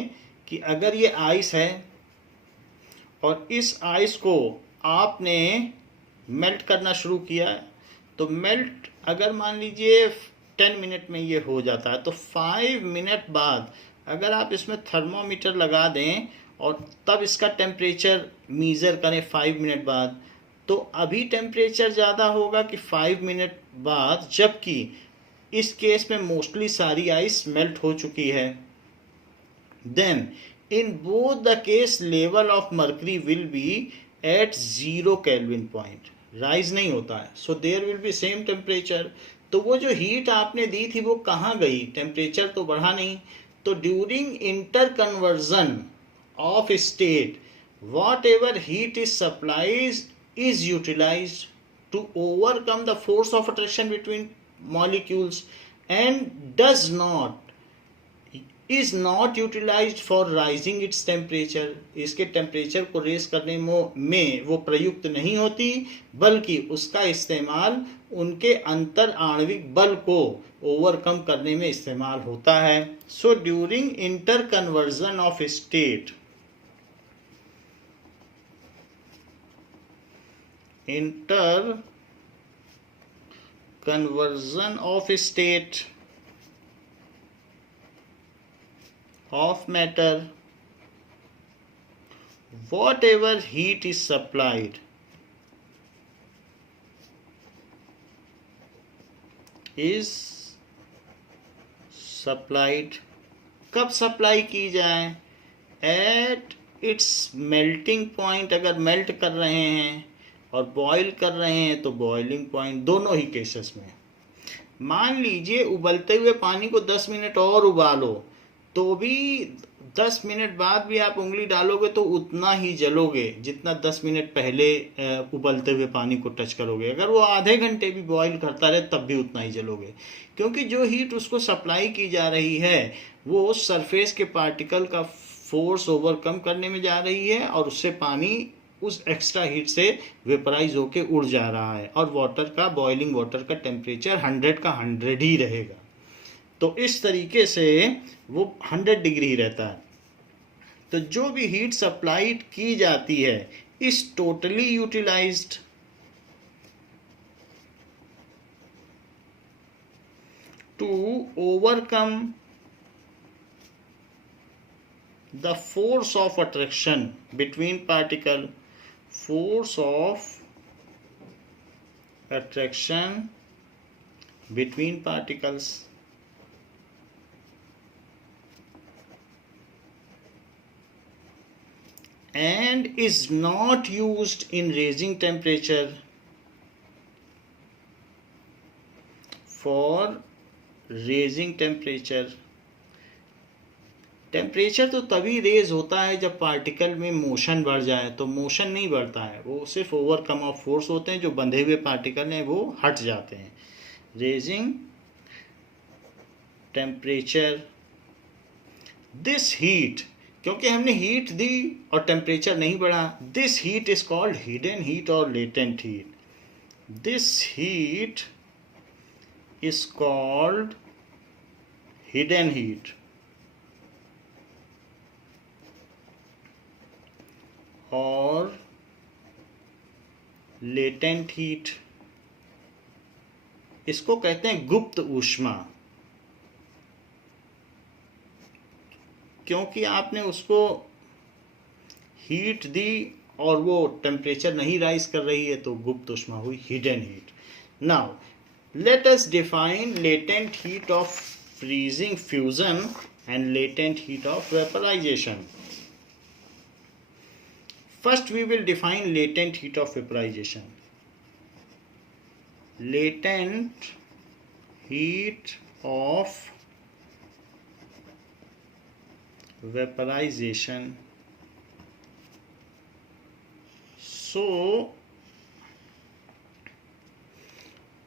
कि अगर ये आइस है और इस आइस को आपने मेल्ट करना शुरू किया तो मेल्ट अगर मान लीजिए 10 मिनट में ये हो जाता है तो 5 मिनट बाद अगर आप इसमें थर्मोमीटर लगा दें और तब इसका टेम्परेचर मीज़र करें 5 मिनट बाद, तो अभी टेम्परेचर ज़्यादा होगा कि 5 मिनट बाद, जबकि इस केस में मोस्टली सारी आइस मेल्ट हो चुकी है। Then in both the case level of mercury will be at 0 kelvin point, rise नहीं होता है। So there will be same temperature. तो वो जो हीट आपने दी थी वो कहाँ गई? टेम्परेचर तो बढ़ा नहीं। तो during inter conversion of state what ever heat is supplies is utilized to overcome the force of attraction between molecules and is not utilized for raising its temperature। इसके टेम्परेचर को रेस करने में वो प्रयुक्त नहीं होती, बल्कि उसका इस्तेमाल उनके अंतर आणविक बल को ओवरकम करने में इस्तेमाल होता है। So during inter conversion of state, inter conversion of state of matter, whatever heat is supplied is supplied। कब सप्लाई की जाए? Eight its melting point. अगर मेल्ट कर रहे हैं और बॉईल कर रहे हैं तो बॉइलिंग पॉइंट, दोनों ही केसेस में। मान लीजिए उबलते हुए पानी को 10 मिनट और उबालो तो भी 10 मिनट बाद भी आप उंगली डालोगे तो उतना ही जलोगे जितना 10 मिनट पहले उबलते हुए पानी को टच करोगे। अगर वो आधे घंटे भी बॉईल करता रहे तब भी उतना ही जलोगे, क्योंकि जो हीट उसको सप्लाई की जा रही है वो सरफेस के पार्टिकल का फोर्स ओवरकम करने में जा रही है और उससे पानी उस एक्स्ट्रा हीट से वेपराइज होके उड़ जा रहा है और वाटर का, बॉइलिंग वाटर का टेम्परेचर 100 का 100 ही रहेगा। तो इस तरीके से वो 100 डिग्री रहता है। तो जो भी हीट सप्लाइड की जाती है is totally utilised to overcome the force of attraction between particle, force of attraction between particles, and is not used in raising temperature for raising temperature। Temperature तो तभी रेज होता है जब पार्टिकल में motion बढ़ जाए, तो मोशन नहीं बढ़ता है, वो सिर्फ ओवरकम ऑफ फोर्स होते हैं, जो बंधे हुए पार्टिकल हैं वो हट जाते हैं। रेजिंग टेम्परेचर, दिस हीट, क्योंकि हमने हीट दी और टेम्परेचर नहीं बढ़ा, this heat is called hidden heat और latent heat. This heat is called hidden heat or latent heat. इसको कहते हैं गुप्त ऊष्मा, क्योंकि आपने उसको हीट दी और वो टेम्परेचर नहीं राइज कर रही है, तो गुप्त ऊष्मा हुई, hidden heat. Now let us define latent heat of freezing fusion and latent heat of vaporisation. First we will define latent heat of vaporization. Latent heat of vaporization. So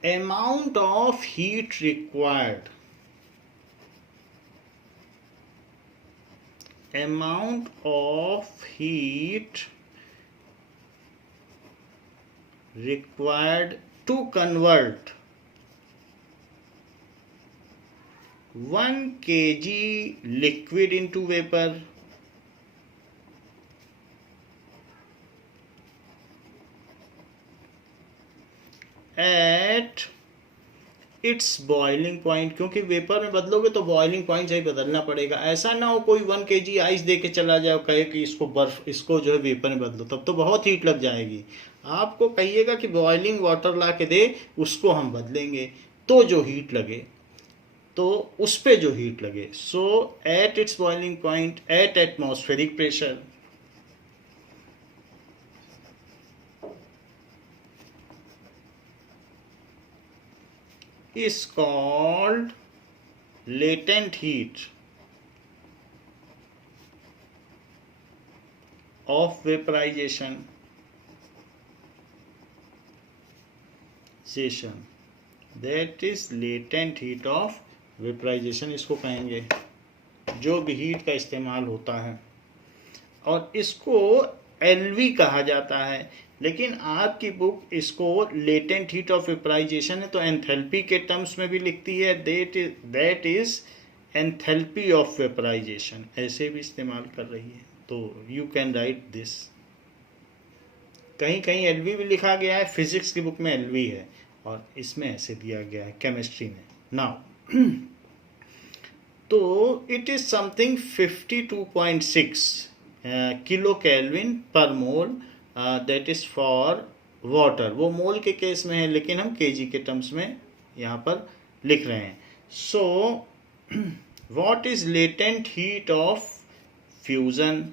amount of heat required, amount of heat required to convert 1 kg liquid into vapor at its boiling point. क्योंकि vapour में बदलोगे तो boiling point से ही बदलना पड़ेगा. ऐसा ना हो कोई 1 kg आइस दे के चला जाए और कहे कि इसको बर्फ, इसको जो है वेपर में बदलो, तब तो बहुत हीट लग जाएगी. आपको कहिएगा कि बॉइलिंग वाटर ला के दे, उसको हम बदलेंगे, तो जो हीट लगे, तो उस पे जो हीट लगे. So at its boiling point at atmospheric pressure. is called latent heat of vaporization. That is latent heat of vaporization इसको कहेंगे, जो भी हीट का इस्तेमाल होता है, और इसको LV कहा जाता है. लेकिन आपकी बुक इसको लेटेंट हीट ऑफ वेपराइजेशन है तो एंथैल्पी के टर्म्स में भी लिखती है. That is enthalpy of vaporisation, ऐसे भी इस्तेमाल कर रही है. तो यू कैन राइट दिस. कहीं कहीं LV भी लिखा गया है, फिजिक्स की बुक में LV है और इसमें ऐसे दिया गया है केमिस्ट्री में. नाउ तो it is something 52.6 kilo kelvin per mole. That is for water. वो मोल के केस में है, लेकिन हम केजी के टर्म्स में यहाँ पर लिख रहे हैं. So what is latent heat of fusion?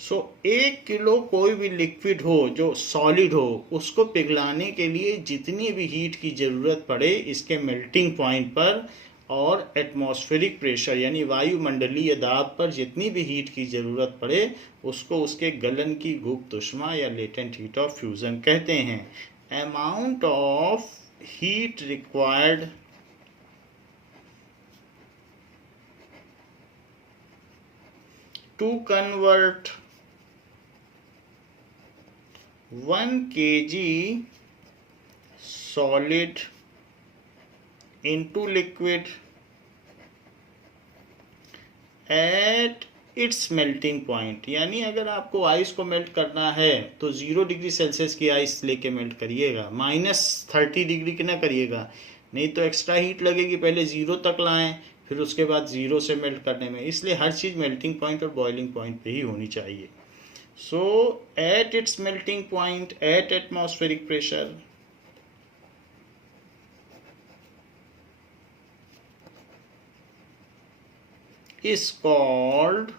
So 1 kilo कोई भी लिक्विड हो जो सॉलिड हो, उसको पिघलाने के लिए जितनी भी हीट की ज़रूरत पड़े इसके मेल्टिंग पॉइंट पर और एटमॉस्फेरिक प्रेशर यानी वायुमंडलीय दाब पर जितनी भी हीट की ज़रूरत पड़े, उसको उसके गलन की गुप्त ऊष्मा या लेटेंट हीट ऑफ फ्यूजन कहते हैं. Amount of heat required to convert 1 kg solid into liquid at its melting point. यानी अगर आपको आइस को मेल्ट करना है तो 0 डिग्री सेल्सियस की आइस लेके मेल्ट करिएगा, -30 डिग्री की ना करिएगा, नहीं तो एक्स्ट्रा हीट लगेगी. पहले 0 तक लाएं, फिर उसके बाद 0 से मेल्ट करने में. इसलिए हर चीज़ मेल्टिंग पॉइंट और बॉइलिंग पॉइंट पे ही होनी चाहिए. So at its melting point at atmospheric pressure is called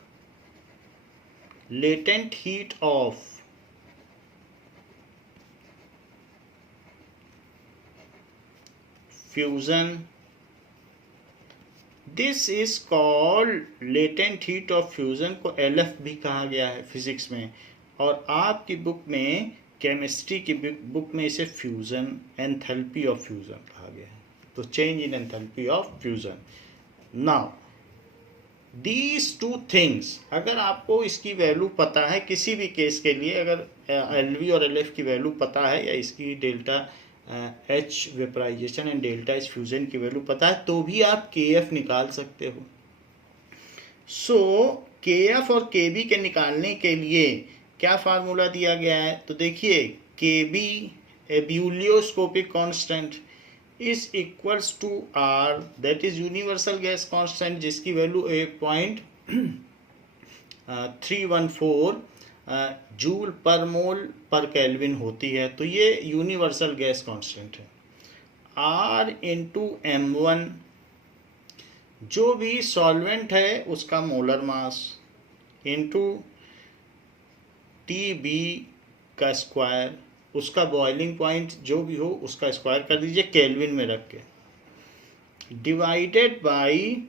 latent heat of fusion. This is called latent heat of fusion को LF भी कहा गया है फिजिक्स में, और आपकी बुक में केमिस्ट्री की बुक में इसे फ्यूजन, एंथैल्पी ऑफ फ्यूजन कहा गया है. तो change in enthalpy of fusion. Now these two things, अगर आपको इसकी वैल्यू पता है किसी भी केस के लिए, अगर LV और LF की वैल्यू पता है या इसकी delta H vaporisation and delta H fusion की वैल्यू पता है, तो भी आप KF निकाल सकते हो। सो KF और KB के निकालने के लिए क्या फार्मूला दिया गया है, तो देखिए KB ebullioscopic constant is equals to R, that is universal gas constant, जिसकी value 8.314 joule per mole per kelvin होती है। तो ये यूनिवर्सल गैस कांस्टेंट है। R इंटू M1, जो भी सॉल्वेंट है उसका मोलर मास, इंटू TB का स्क्वायर, उसका बॉइलिंग पॉइंट जो भी हो उसका स्क्वायर कर दीजिए केल्विन में रख के, divided by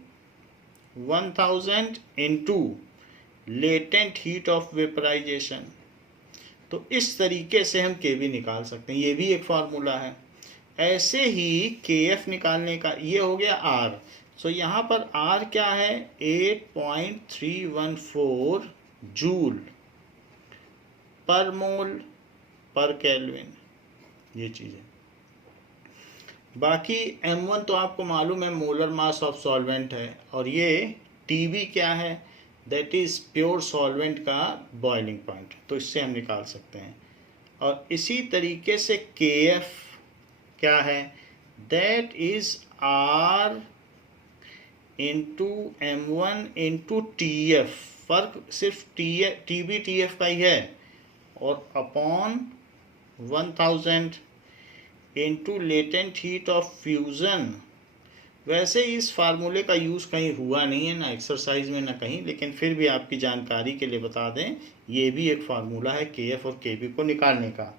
1000 into latent heat of vaporisation. तो इस तरीके से हम KB निकाल सकते हैं, ये भी एक फार्मूला है। ऐसे ही KF निकालने का ये हो गया R। सो यहाँ पर R क्या है, 8.314 joule per mole per kelvin, ये चीज़ है। बाकी M1 तो आपको मालूम है मोलर मास ऑफ सॉल्वेंट है, और ये TB क्या है, दैट इज प्योर सॉल्वेंट का बॉइलिंग पॉइंट, तो इससे हम निकाल सकते हैं। और इसी तरीके से KF क्या है, that is R into M1 into TF, फर्क सिर्फ TB TF का ही है, और upon 1000 into latent heat of fusion. वैसे इस फार्मूले का यूज़ कहीं हुआ नहीं है, ना एक्सरसाइज में ना कहीं, लेकिन फिर भी आपकी जानकारी के लिए बता दें, ये भी एक फार्मूला है KF और KB को निकालने का।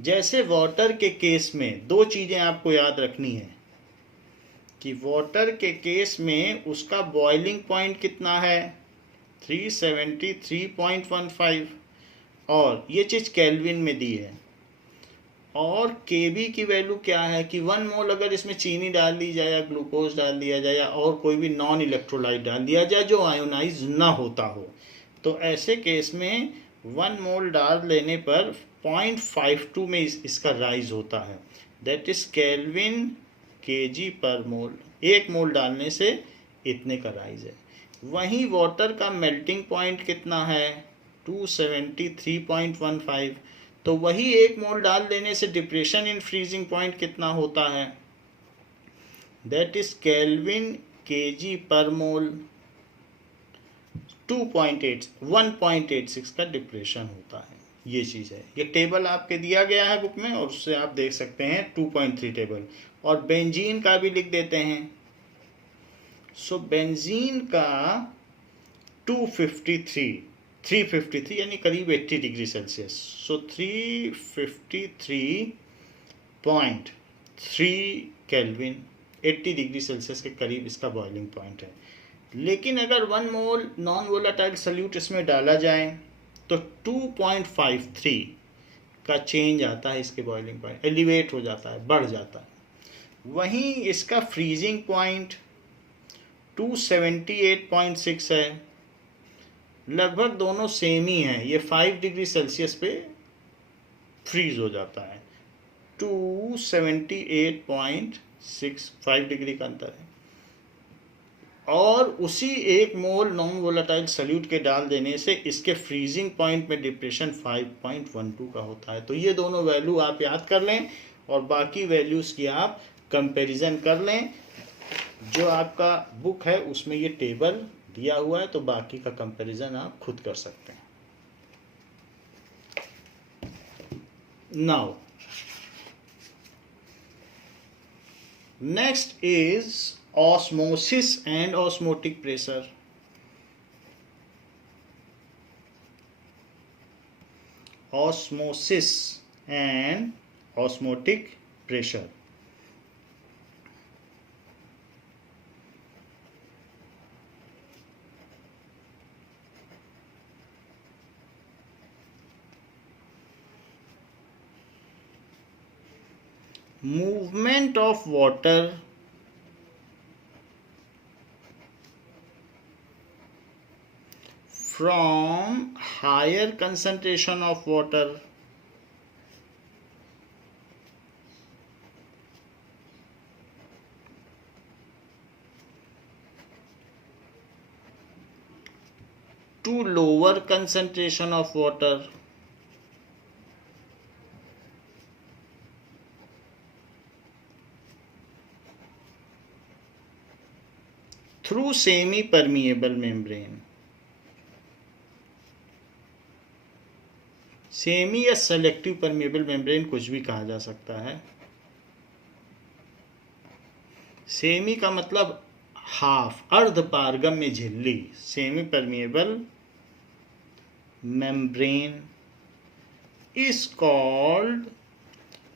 जैसे वाटर के केस में दो चीज़ें आपको याद रखनी है कि वाटर के केस में उसका बॉइलिंग पॉइंट कितना है, 373.15, और ये चीज़ केल्विन में दी है। और KB की वैल्यू क्या है कि 1 मोल अगर इसमें चीनी डाल दी जाए या ग्लूकोज डाल दिया जाए या और कोई भी नॉन इलेक्ट्रोलाइट डाल दिया जाए जो आयोनाइज ना होता हो, तो ऐसे केस में 1 मोल डाल लेने पर 0.52 में इसका राइज होता है, that is kelvin kg per मोल। 1 मोल डालने से इतने का राइज है। वहीं वाटर का मेल्टिंग पॉइंट कितना है, 273.15, तो वही 1 मोल डाल देने से डिप्रेशन इन फ्रीजिंग पॉइंट कितना होता है, that is kelvin kg per मोल। 1.86 का डिप्रेशन होता है, ये चीज़ है। ये टेबल आपके दिया गया है बुक में, और उससे आप देख सकते हैं 2.3 टेबल। और बेंजीन का भी लिख देते हैं। सो बेंजीन का 353 यानी करीब 80 डिग्री सेल्सियस। सो 353.3 केल्विन, 80 डिग्री सेल्सियस के करीब इसका बॉइलिंग पॉइंट है। लेकिन अगर 1 मोल नॉन वोलाटाइल सल्यूट इसमें डाला जाए तो 2.53 का चेंज आता है, इसके बॉइलिंग पॉइंट एलिवेट हो जाता है, बढ़ जाता है। वहीं इसका फ्रीजिंग पॉइंट 278.6 है, लगभग दोनों सेम ही हैं। ये 5 डिग्री सेल्सियस पे फ्रीज हो जाता है, 278.6, 5 डिग्री का अंतर है। और उसी 1 मोल नॉन वोलाटाइल सल्यूट के डाल देने से इसके फ्रीजिंग पॉइंट में डिप्रेशन 5.12 का होता है। तो ये दोनों वैल्यू आप याद कर लें और बाकी वैल्यूज़ की आप कंपैरिजन कर लें। जो आपका बुक है उसमें ये टेबल दिया हुआ है, तो बाकी का कंपैरिजन आप खुद कर सकते हैं। Now next is osmosis and osmotic pressure. Osmosis and osmotic pressure. Movement of water from higher concentration of water to lower concentration of water through semi-permeable membrane. Semi या सेलेक्टिव परमिएबल मेम्ब्रेन कुछ भी कहा जा सकता है। Semi का मतलब half, अर्ध पारगम्य झिल्ली। Semi permeable membrane is called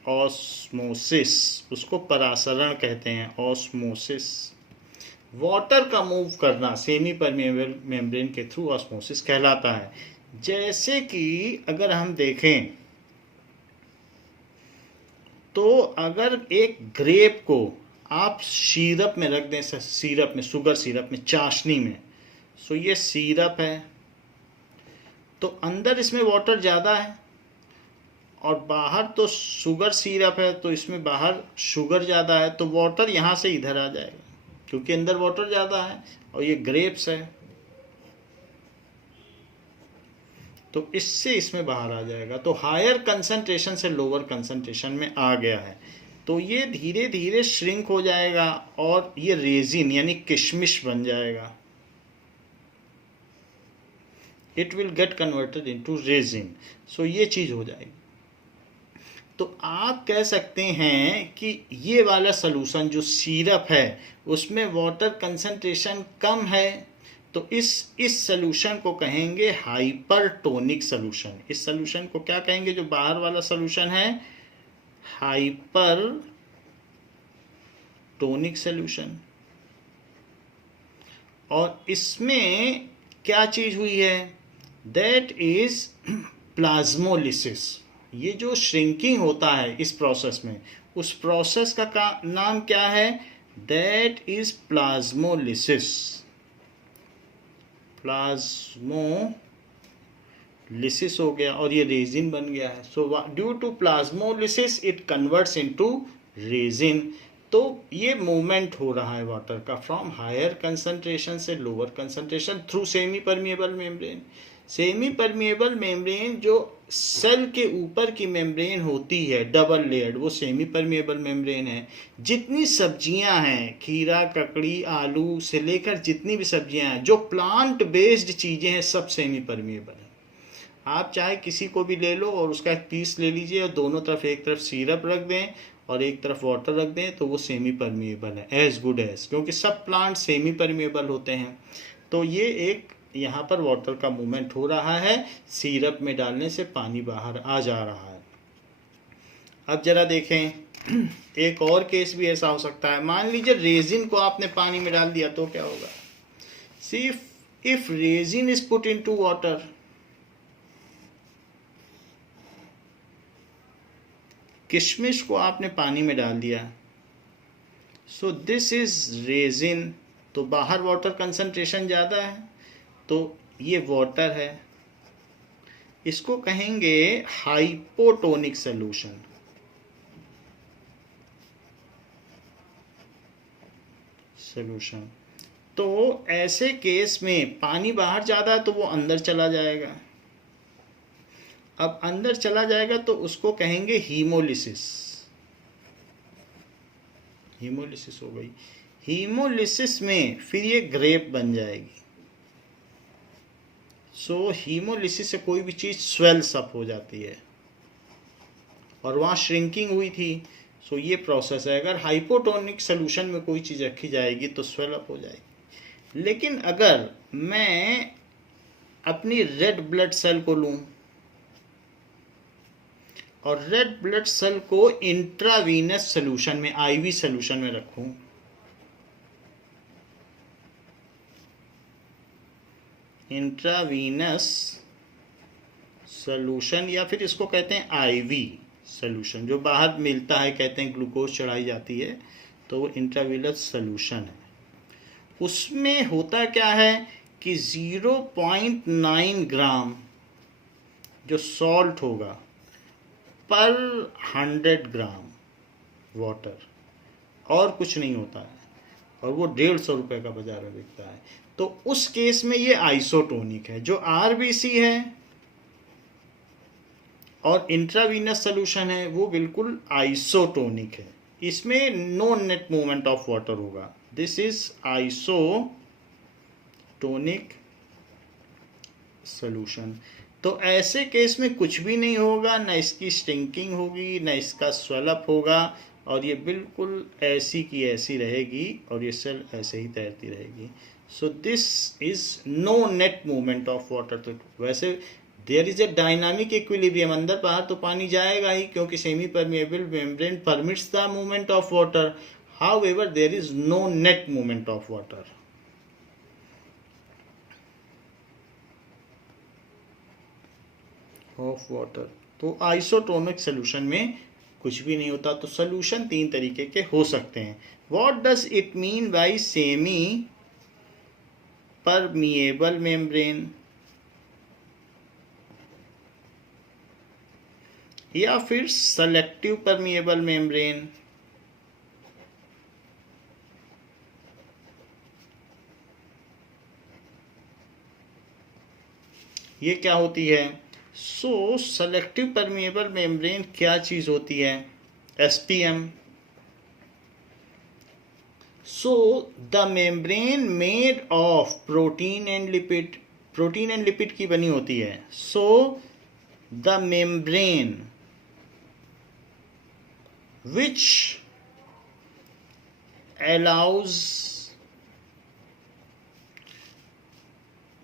osmosis, उसको परासरण कहते हैं, ऑस्मोसिस। वाटर का मूव करना सेमी परमिएबल मेम्ब्रेन के थ्रू ऑस्मोसिस कहलाता है। जैसे कि अगर हम देखें तो अगर एक ग्रेप को आप सिरप में रख दें, सिरप में, शुगर सिरप में, चाशनी में, सो ये सिरप है, तो अंदर इसमें वाटर ज़्यादा है और बाहर तो शुगर सिरप है, तो इसमें बाहर शुगर ज़्यादा है, तो वाटर यहाँ से इधर आ जाएगा क्योंकि अंदर वाटर ज़्यादा है और ये ग्रेप्स है, तो इससे इसमें बाहर आ जाएगा। तो हायर कंसंट्रेशन से लोअर कंसंट्रेशन में आ गया है, तो ये धीरे धीरे श्रिंक हो जाएगा और ये रेजिन यानी किशमिश बन जाएगा। It will get converted into raisin. So ये चीज़ हो जाएगी। तो आप कह सकते हैं कि ये वाला सलूशन जो सिरप है उसमें वाटर कंसंट्रेशन कम है, तो इस सलूशन को कहेंगे हाइपरटोनिक सलूशन। इस सलूशन को क्या कहेंगे? जो बाहर वाला सलूशन है हाइपरटोनिक सलूशन। और इसमें क्या चीज हुई है? That is plasmolysis. ये जो श्रिंकिंग होता है इस प्रोसेस में, उस प्रोसेस का नाम क्या है? That is plasmolysis. प्लाज्मोलिसिस हो गया और ये रेजिन बन गया है। So due to plasmolysis it converts into raisin. तो ये मूवमेंट हो रहा है वाटर का फ्रॉम हायर कंसंट्रेशन से lower concentration through semi permeable membrane. Semi permeable membrane जो सेल के ऊपर की मेम्ब्रेन होती है डबल लेयर्ड, वो सेमी परमिएबल मेम्ब्रेन है। जितनी सब्जियां हैं, खीरा, ककड़ी, आलू से लेकर जितनी भी सब्जियां हैं, जो प्लांट बेस्ड चीजें हैं, सब सेमी परमिएबल है। आप चाहे किसी को भी ले लो और उसका एक पीस ले लीजिए और दोनों तरफ, एक तरफ सिरप रख दें और एक तरफ वाटर रख दें, तो वो सेमी परमिएबल है, एज गुड एज, क्योंकि सब प्लांट सेमी परमिएबल होते हैं। तो ये एक यहाँ पर वाटर का मूवमेंट हो रहा है, सिरप में डालने से पानी बाहर आ जा रहा है। अब जरा देखें, एक और केस भी ऐसा हो सकता है। मान लीजिए रेजिन को आपने पानी में डाल दिया तो क्या होगा? See if resin is put into water, किशमिश को आपने पानी में डाल दिया, सो दिस इज रेजिन। तो बाहर वाटर कंसंट्रेशन ज़्यादा है, तो ये वाटर है, इसको कहेंगे हाइपोटोनिक सॉल्यूशन। तो ऐसे केस में पानी बाहर ज़्यादा है तो वो अंदर चला जाएगा। अब अंदर चला जाएगा तो उसको कहेंगे हीमोलिसिस। हीमोलिसिस हो गई। हीमोलिसिस में फिर ये ग्रेप बन जाएगी। सो हीमोलिसिस से कोई भी चीज़ स्वेल्स अप हो जाती है और वहाँ श्रिंकिंग हुई थी। सो ये प्रोसेस है। अगर हाइपोटोनिक सॉल्यूशन में कोई चीज़ रखी जाएगी तो स्वेल अप हो जाएगी। लेकिन अगर मैं अपनी रेड ब्लड सेल को लूँ और रेड ब्लड सेल को इंट्रावीनस सॉल्यूशन में, आईवी सॉल्यूशन में रखूं, इंट्रावीनस सॉल्यूशन, या फिर इसको कहते हैं आईवी सॉल्यूशन, जो बाहर मिलता है, कहते हैं ग्लूकोज चढ़ाई जाती है, तो वो इंट्रावीनस सॉल्यूशन है। उसमें होता क्या है कि 0.9 ग्राम जो सॉल्ट होगा पर 100 ग्राम वाटर, और कुछ नहीं होता है, और वो 150 रुपये का बाजार में बिकता है। तो उस केस में ये आइसोटोनिक है। जो आरबीसी है और इंट्रावीनस सोल्यूशन है वो बिल्कुल आइसोटोनिक है, इसमें no net movement of water होगा। This is isotonic solution. तो ऐसे केस में कुछ भी नहीं होगा, ना इसकी स्टिंकिंग होगी, ना इसका स्वेलअप होगा, और ये बिल्कुल ऐसी की ऐसी रहेगी, और ये सेल ऐसे ही तैरती रहेगी। So this is no net movement of water. तो वैसे there is a dynamic equilibrium, अंदर बाहर तो पानी जाएगा ही, क्योंकि semi permeable membrane permits the movement of water. However there is no net movement of water. तो आइसोटोनिक सोल्यूशन में कुछ भी नहीं होता। तो सोल्यूशन तीन तरीके के हो सकते हैं। What does it mean by semi permeable membrane, या फिर सेलेक्टिव परमिएबल मेम्ब्रेन? ये क्या होती है? सो सेलेक्टिव परमिएबल मेम्ब्रेन क्या चीज होती है? SPM. So the membrane made of protein and lipid, protein and lipid की बनी होती है। So the membrane which allows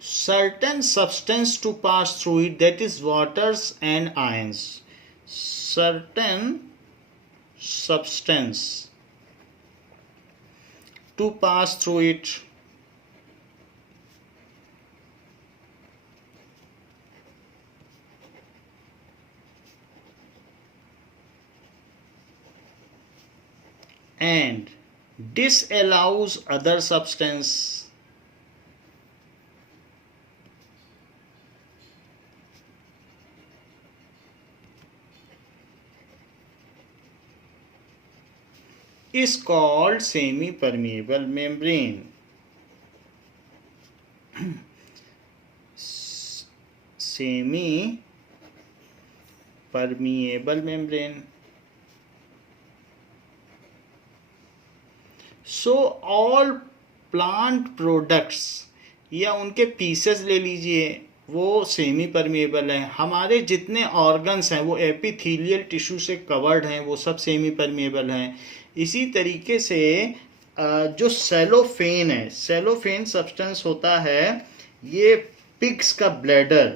certain substance to pass through it, that is waters and ions. Certain substance to pass through it, and disallows other substance is called semi-permeable membrane. Semi-permeable membrane. So all plant products या उनके pieces ले लीजिए, वो semi permeable हैं। हमारे जितने organs हैं वो एपिथेलियल टिश्यू से कवर्ड हैं, वो सब सेमी परमिएबल हैं। इसी तरीके से जो सेलोफेन है, सेलोफेन सब्सटेंस होता है, ये पिग्स का ब्लैडर,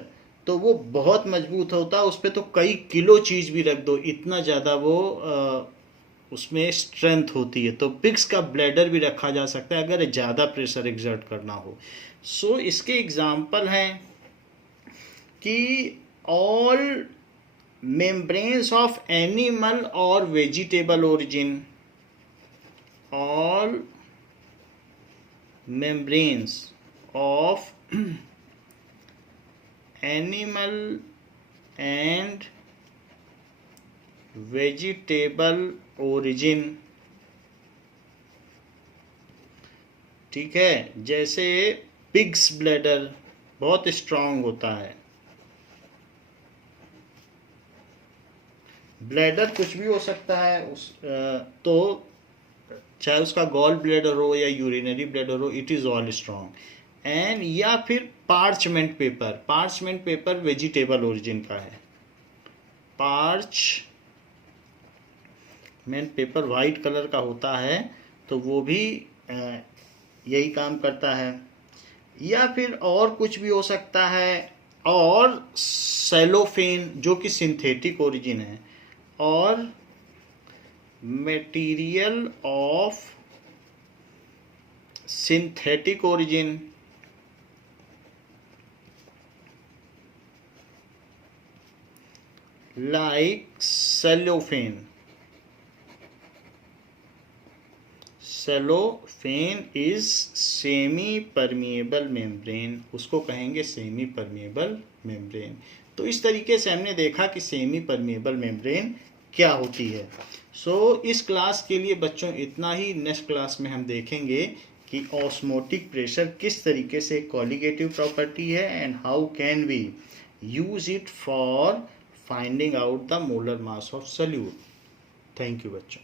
तो वो बहुत मजबूत होता है, उस पर तो कई किलो चीज़ भी रख दो, इतना ज़्यादा वो उसमें स्ट्रेंथ होती है। तो पिग्स का ब्लैडर भी रखा जा सकता है अगर ज़्यादा प्रेशर एग्जर्ट करना हो। सो इसके एग्जाम्पल हैं कि ऑल मेम्ब्रेन्स ऑफ एनिमल और vegetable origin, all membranes of animal and vegetable origin, ठीक है। जैसे पिग्स ब्लैडर बहुत स्ट्रांग होता है, ब्लैडर कुछ भी हो सकता है तो चाहे उसका गॉल ब्लैडर हो या यूरिनरी ब्लैडर हो, it is all strong. And या फिर parchment paper, parchment paper vegetable origin का है। पार्चमेंट पेपर वाइट कलर का होता है, तो वो भी यही काम करता है। या फिर और कुछ भी हो सकता है, और सेलोफेन जो कि सिंथेटिक ओरिजिन है, और material of synthetic origin like cellophane, cellophane is semi permeable membrane, उसको कहेंगे सेमी परमिएबल मेम्ब्रेन। तो इस तरीके से हमने देखा कि सेमी परमिएबल मेम्ब्रेन क्या होती है। इस क्लास के लिए बच्चों इतना ही। नेक्स्ट क्लास में हम देखेंगे कि ऑस्मोटिक प्रेशर किस तरीके से कॉलिगेटिव प्रॉपर्टी है and how can we use it for finding out the molar mass of solute. Thank you बच्चों।